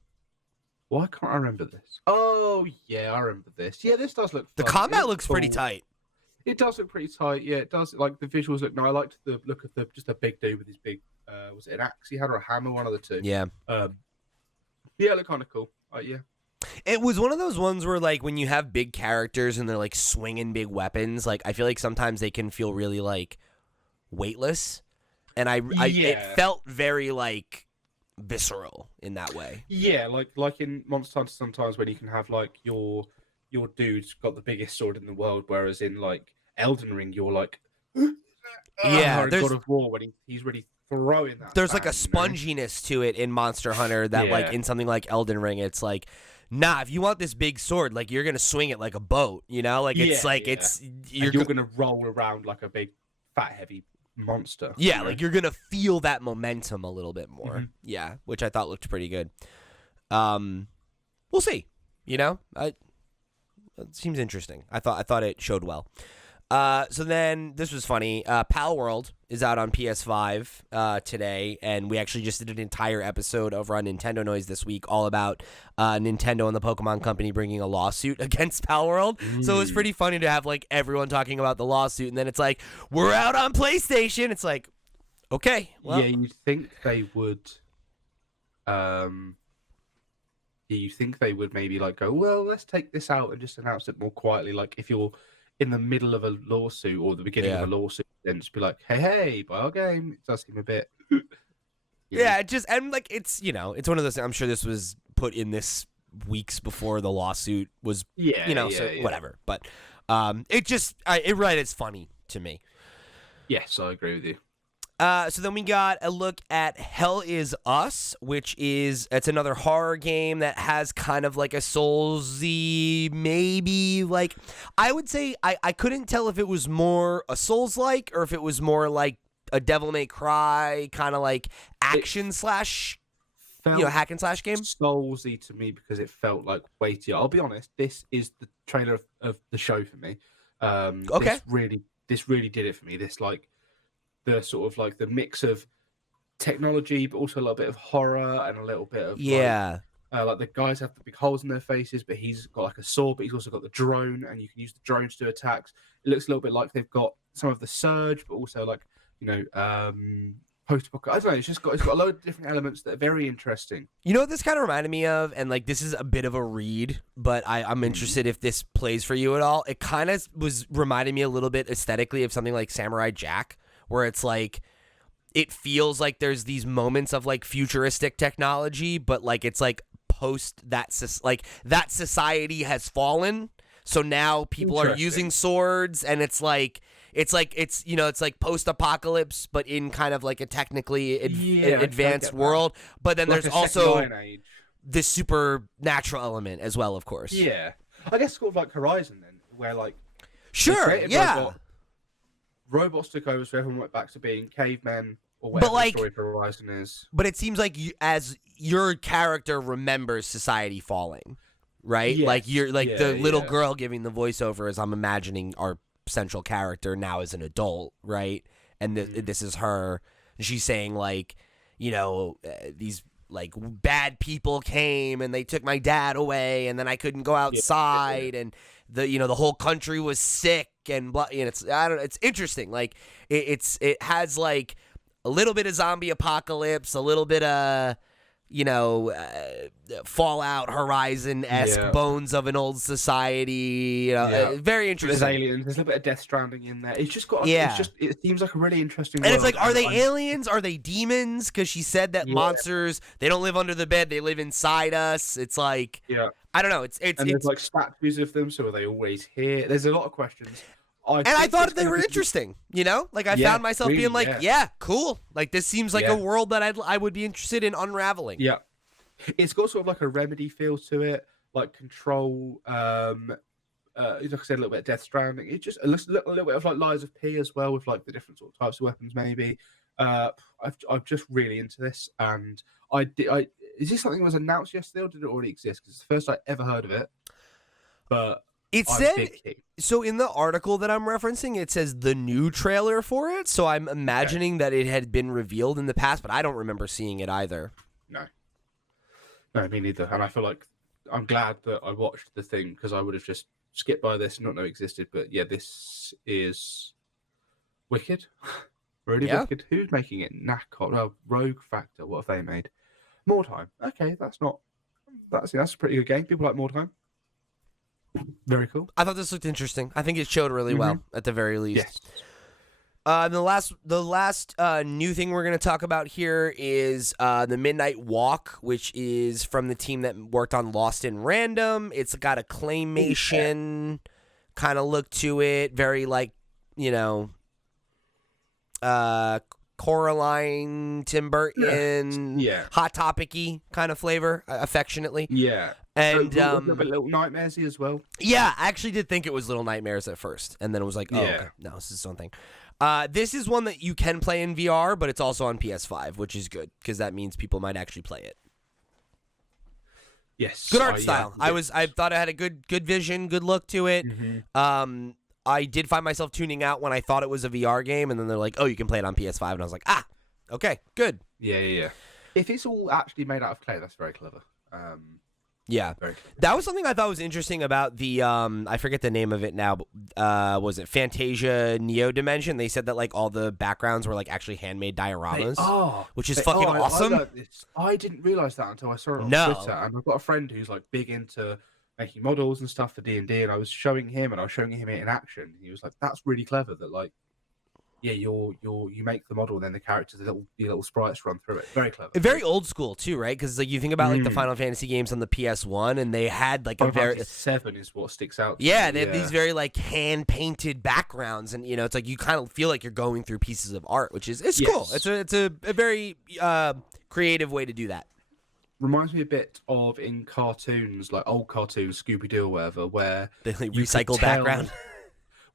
Why can't I remember this? Oh, yeah, I remember this. Yeah, this does look fun. The combat looks pretty tight. It does look pretty tight. Yeah, it does. Like, the visuals look... No, I liked the look of just a big dude with his big... was it an axe he had or a hammer? One of the two. Yeah. Yeah, it looked kind of cool. Yeah. It was one of those ones where, like, when you have big characters and they're, like, swinging big weapons, like, I feel like sometimes they can feel really, like, weightless. And it felt very, like... visceral in that way. Yeah, like in Monster Hunter sometimes when you can have like your dude's got the biggest sword in the world, whereas in like Elden Ring you're like there's God of War when he's really throwing that. There's like a sponginess to it in Monster Hunter that like in something like Elden Ring it's like, nah, if you want this big sword, like you're gonna swing it like a boat, like it's it's you're gonna roll around like a big fat heavy monster. Yeah, like you're gonna feel that momentum a little bit more. Yeah, which I thought looked pretty good. We'll see. It seems interesting. I thought it showed well. So then this was funny. Pal World is out on PS5 today, and we actually just did an entire episode over on Nintendo Noise this week, all about Nintendo and the Pokemon Company bringing a lawsuit against Pal World. So it was pretty funny to have like everyone talking about the lawsuit, and then it's like we're out on PlayStation. It's like, okay, well, yeah, you'd think they would. You think they would maybe like go, well, let's take this out and just announce it more quietly. Like if you're in the middle of a lawsuit or the beginning of a lawsuit, then just be like, hey, buy our game. It does seem a bit. Yeah, and like it's it's one of those things. I'm sure this was put in this weeks before the lawsuit was. Whatever. But it's funny to me. Yes, I agree with you. So then we got a look at Hell Is Us, which it's another horror game that has kind of like a Soulsy, maybe like I would say I couldn't tell if it was more a Souls-like or if it was more like a Devil May Cry kind of like action slash hack and slash game. Soulsy to me because it felt like weightier. I'll be honest, this is the trailer of the show for me. Okay. This really did it for me. This like. The sort of like the mix of technology, but also a little bit of horror and a little bit of like the guys have the big holes in their faces, but he's got like a sword, but he's also got the drone, and you can use the drones to attacks. It looks a little bit like they've got some of the Surge, but also like post-apocalyptic. I don't know. It's got a load of different elements that are very interesting. You know what this kind of reminded me of, and like this is a bit of a read, but I'm interested if this plays for you at all. It kind of was reminding me a little bit aesthetically of something like Samurai Jack. Where it's like, it feels like there's these moments of like futuristic technology, but like it's like post that that society has fallen, so now people are using swords, and it's like post-apocalypse, but in kind of like a technically advanced world. But then like there's also this supernatural element as well, of course. Yeah, I guess sort of like Horizon then, where like robots took over, so everyone went back to being cavemen or whatever the story for Horizon is. But it seems like as your character remembers society falling, right? Yes. Like you're like the little girl giving the voiceover, as I'm imagining our central character now as an adult, right? And this is her. She's saying like, these like bad people came and they took my dad away, and then I couldn't go outside, and the whole country was sick, and blah. It's interesting. Like it has like a little bit of zombie apocalypse, a little bit of Fallout Horizon-esque Yeah. bones of an old society. Very There's interesting. aliens. There's a little bit of Death Stranding in there. It's just got. Yeah. It seems like a really interesting. And it's world, like, are they I'm- aliens? Are they demons? Because she said that monsters, they don't live under the bed, they live inside us. It's like, Yeah. I don't know. It's There's like statues of them, so are they always here? There's a lot of questions. I thought they were interesting. Like I found myself being like, yeah, cool. Like this seems like a world that I would be interested in unraveling. Yeah. It's got sort of like a Remedy feel to it, like Control. Like I said, a little bit of Death Stranding. It just a little bit of like Lies of P as well, with like the different sort of types of weapons. Maybe. I'm just really into this, and is this something that was announced yesterday, or did it already exist? Because it's the first I ever heard of it. But it said so in the article that I'm referencing, it says the new trailer for it. So I'm imagining that it had been revealed in the past, but I don't remember seeing it either. No, me neither. And I feel like I'm glad that I watched the thing, because I would have just skipped by this and not know it existed. But yeah, this is wicked. Really wicked. Who's making it? Nacon. Rogue Factor. What have they made? More Time. Okay, that's a pretty good game. People like More Time. Very cool. I thought this looked interesting. I think it showed really well, at the very least. Yes. The last new thing we're going to talk about here is the Midnight Walk, which is from the team that worked on Lost in Random. It's got a claymation kind of look to it, very like, Coraline, Tim Burton, Hot Topic-y kind of flavor, affectionately. Yeah. And a little Nightmares-y as well. Yeah, I actually did think it was Little Nightmares at first, and then it was like, okay, no, this is something. This is one that you can play in VR, but it's also on PS5, which is good because that means people might actually play it. Yes, good art style. Yeah. I thought it had a good vision, good look to it. Mm-hmm. I did find myself tuning out when I thought it was a VR game, and then they're like, "Oh, you can play it on PS5," and I was like, okay, good." Yeah. If it's all actually made out of clay, that's very clever. Yeah, that was something I thought was interesting about the I forget the name of it now, but was it Fantasia Neo Dimension? They said that like all the backgrounds were like actually handmade dioramas, which is fucking awesome. I didn't realize that until I saw it on Twitter, and I've got a friend who's like big into making models and stuff for D&D, and I was showing him it in action. He was like, "That's really clever." That like, yeah, you make the model, and then the characters, the little sprites run through it. Very clever. Very old school too, right? Because like you think about like the Final Fantasy games on the PS1, and they had like Final Fantasy 7 is what sticks out. They have these very like hand painted backgrounds, and it's like you kind of feel like you're going through pieces of art, which is cool. It's a very creative way to do that. Reminds me a bit of in cartoons, like old cartoons, Scooby-Doo or whatever, where they like recycle background.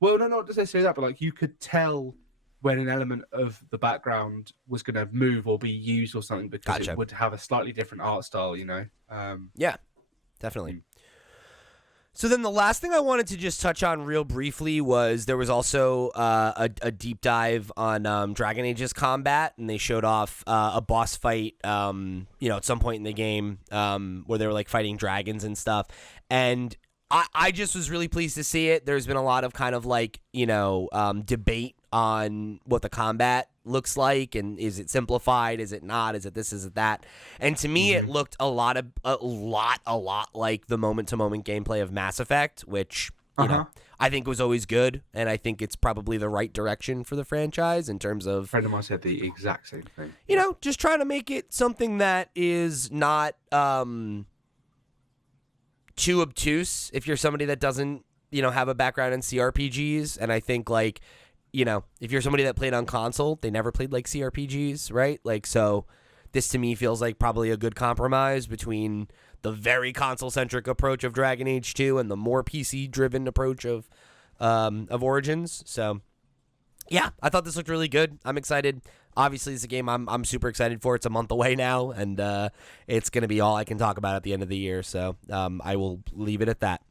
Well, no, not necessarily that, but like you could tell when an element of the background was going to move or be used or something, because it would have a slightly different art style, Yeah, definitely. So then the last thing I wanted to just touch on real briefly was there was also a deep dive on Dragon Age's combat, and they showed off a boss fight, at some point in the game where they were like fighting dragons and stuff. And I just was really pleased to see it. There's been a lot of kind of like, debate on what the combat looks like, and is it simplified, is it not, is it this, is it that, and to me it looked a lot like the moment-to-moment gameplay of Mass Effect, which I think was always good, and I think it's probably the right direction for the franchise in terms of... A friend of mine said the exact same thing. Just trying to make it something that is not too obtuse if you're somebody that doesn't have a background in CRPGs, and I think like if you're somebody that played on console, they never played like CRPGs, right? Like, so this to me feels like probably a good compromise between the very console-centric approach of Dragon Age 2 and the more PC-driven approach of Origins. So, yeah, I thought this looked really good. I'm excited. Obviously, it's a game I'm super excited for. It's a month away now, and it's going to be all I can talk about at the end of the year. So I will leave it at that.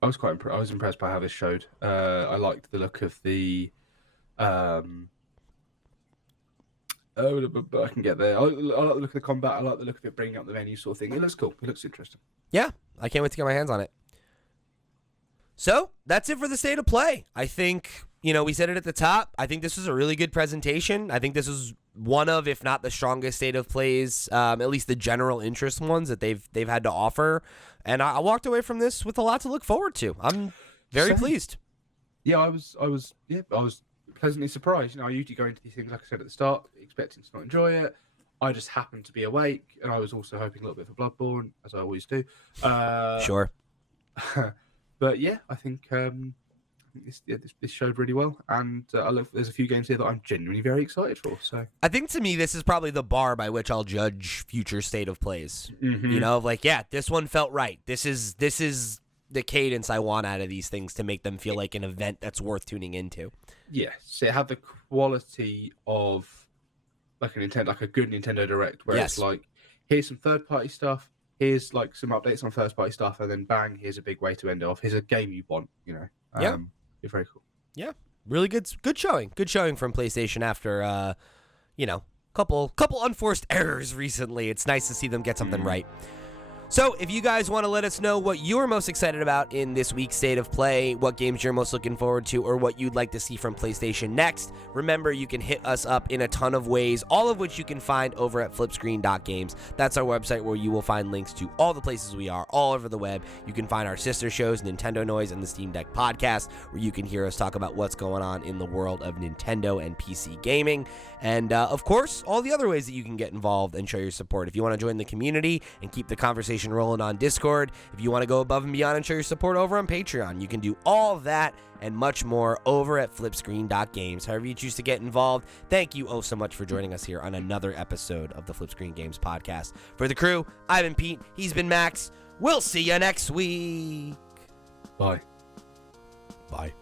I was I was impressed by how this showed. I liked the look of the. I can get there. I like the look of the combat. I like the look of it bringing up the menu sort of thing. It looks cool. It looks interesting. Yeah, I can't wait to get my hands on it. So that's it for the state of play. I think we said it at the top. I think this was a really good presentation. I think this was one of, if not the strongest state of plays, at least the general interest ones that they've had to offer. And I walked away from this with a lot to look forward to. I'm very pleased. Yeah, I was pleasantly surprised. You know, I usually go into these things, like I said at the start, expecting to not enjoy it. I just happened to be awake, and I was also hoping a little bit for Bloodborne, as I always do. Sure. But yeah, I think this showed really well, and there's a few games here that I'm genuinely very excited for. So I think to me, this is probably the bar by which I'll judge future state of plays. Mm-hmm. You know, like, yeah, this one felt right. This is the cadence I want out of these things to make them feel like an event that's worth tuning into. Yes, it had the quality of like a good Nintendo Direct, where it's like, here's some third-party stuff, here's like some updates on first-party stuff, and then bang, here's a big way to end it off. Here's a game you want, you know. It's very cool. Yeah, really good showing. Good showing from PlayStation after, couple unforced errors recently. It's nice to see them get something right. So if you guys want to let us know what you're most excited about in this week's State of Play, what games you're most looking forward to, or what you'd like to see from PlayStation next, remember you can hit us up in a ton of ways, all of which you can find over at FlipScreen.games. That's our website where you will find links to all the places we are all over the web. You can find our sister shows, Nintendo Noise and the Steam Deck Podcast, where you can hear us talk about what's going on in the world of Nintendo and PC gaming. And, of course, all the other ways that you can get involved and show your support. If you want to join the community and keep the conversation rolling on Discord, if you want to go above and beyond and show your support over on Patreon, you can do all that and much more over at FlipScreen.games. However you choose to get involved, thank you so much for joining us here on another episode of the FlipScreen Games Podcast. For the crew, I've been Pete, he's been Max. We'll see you next week. Bye. Bye.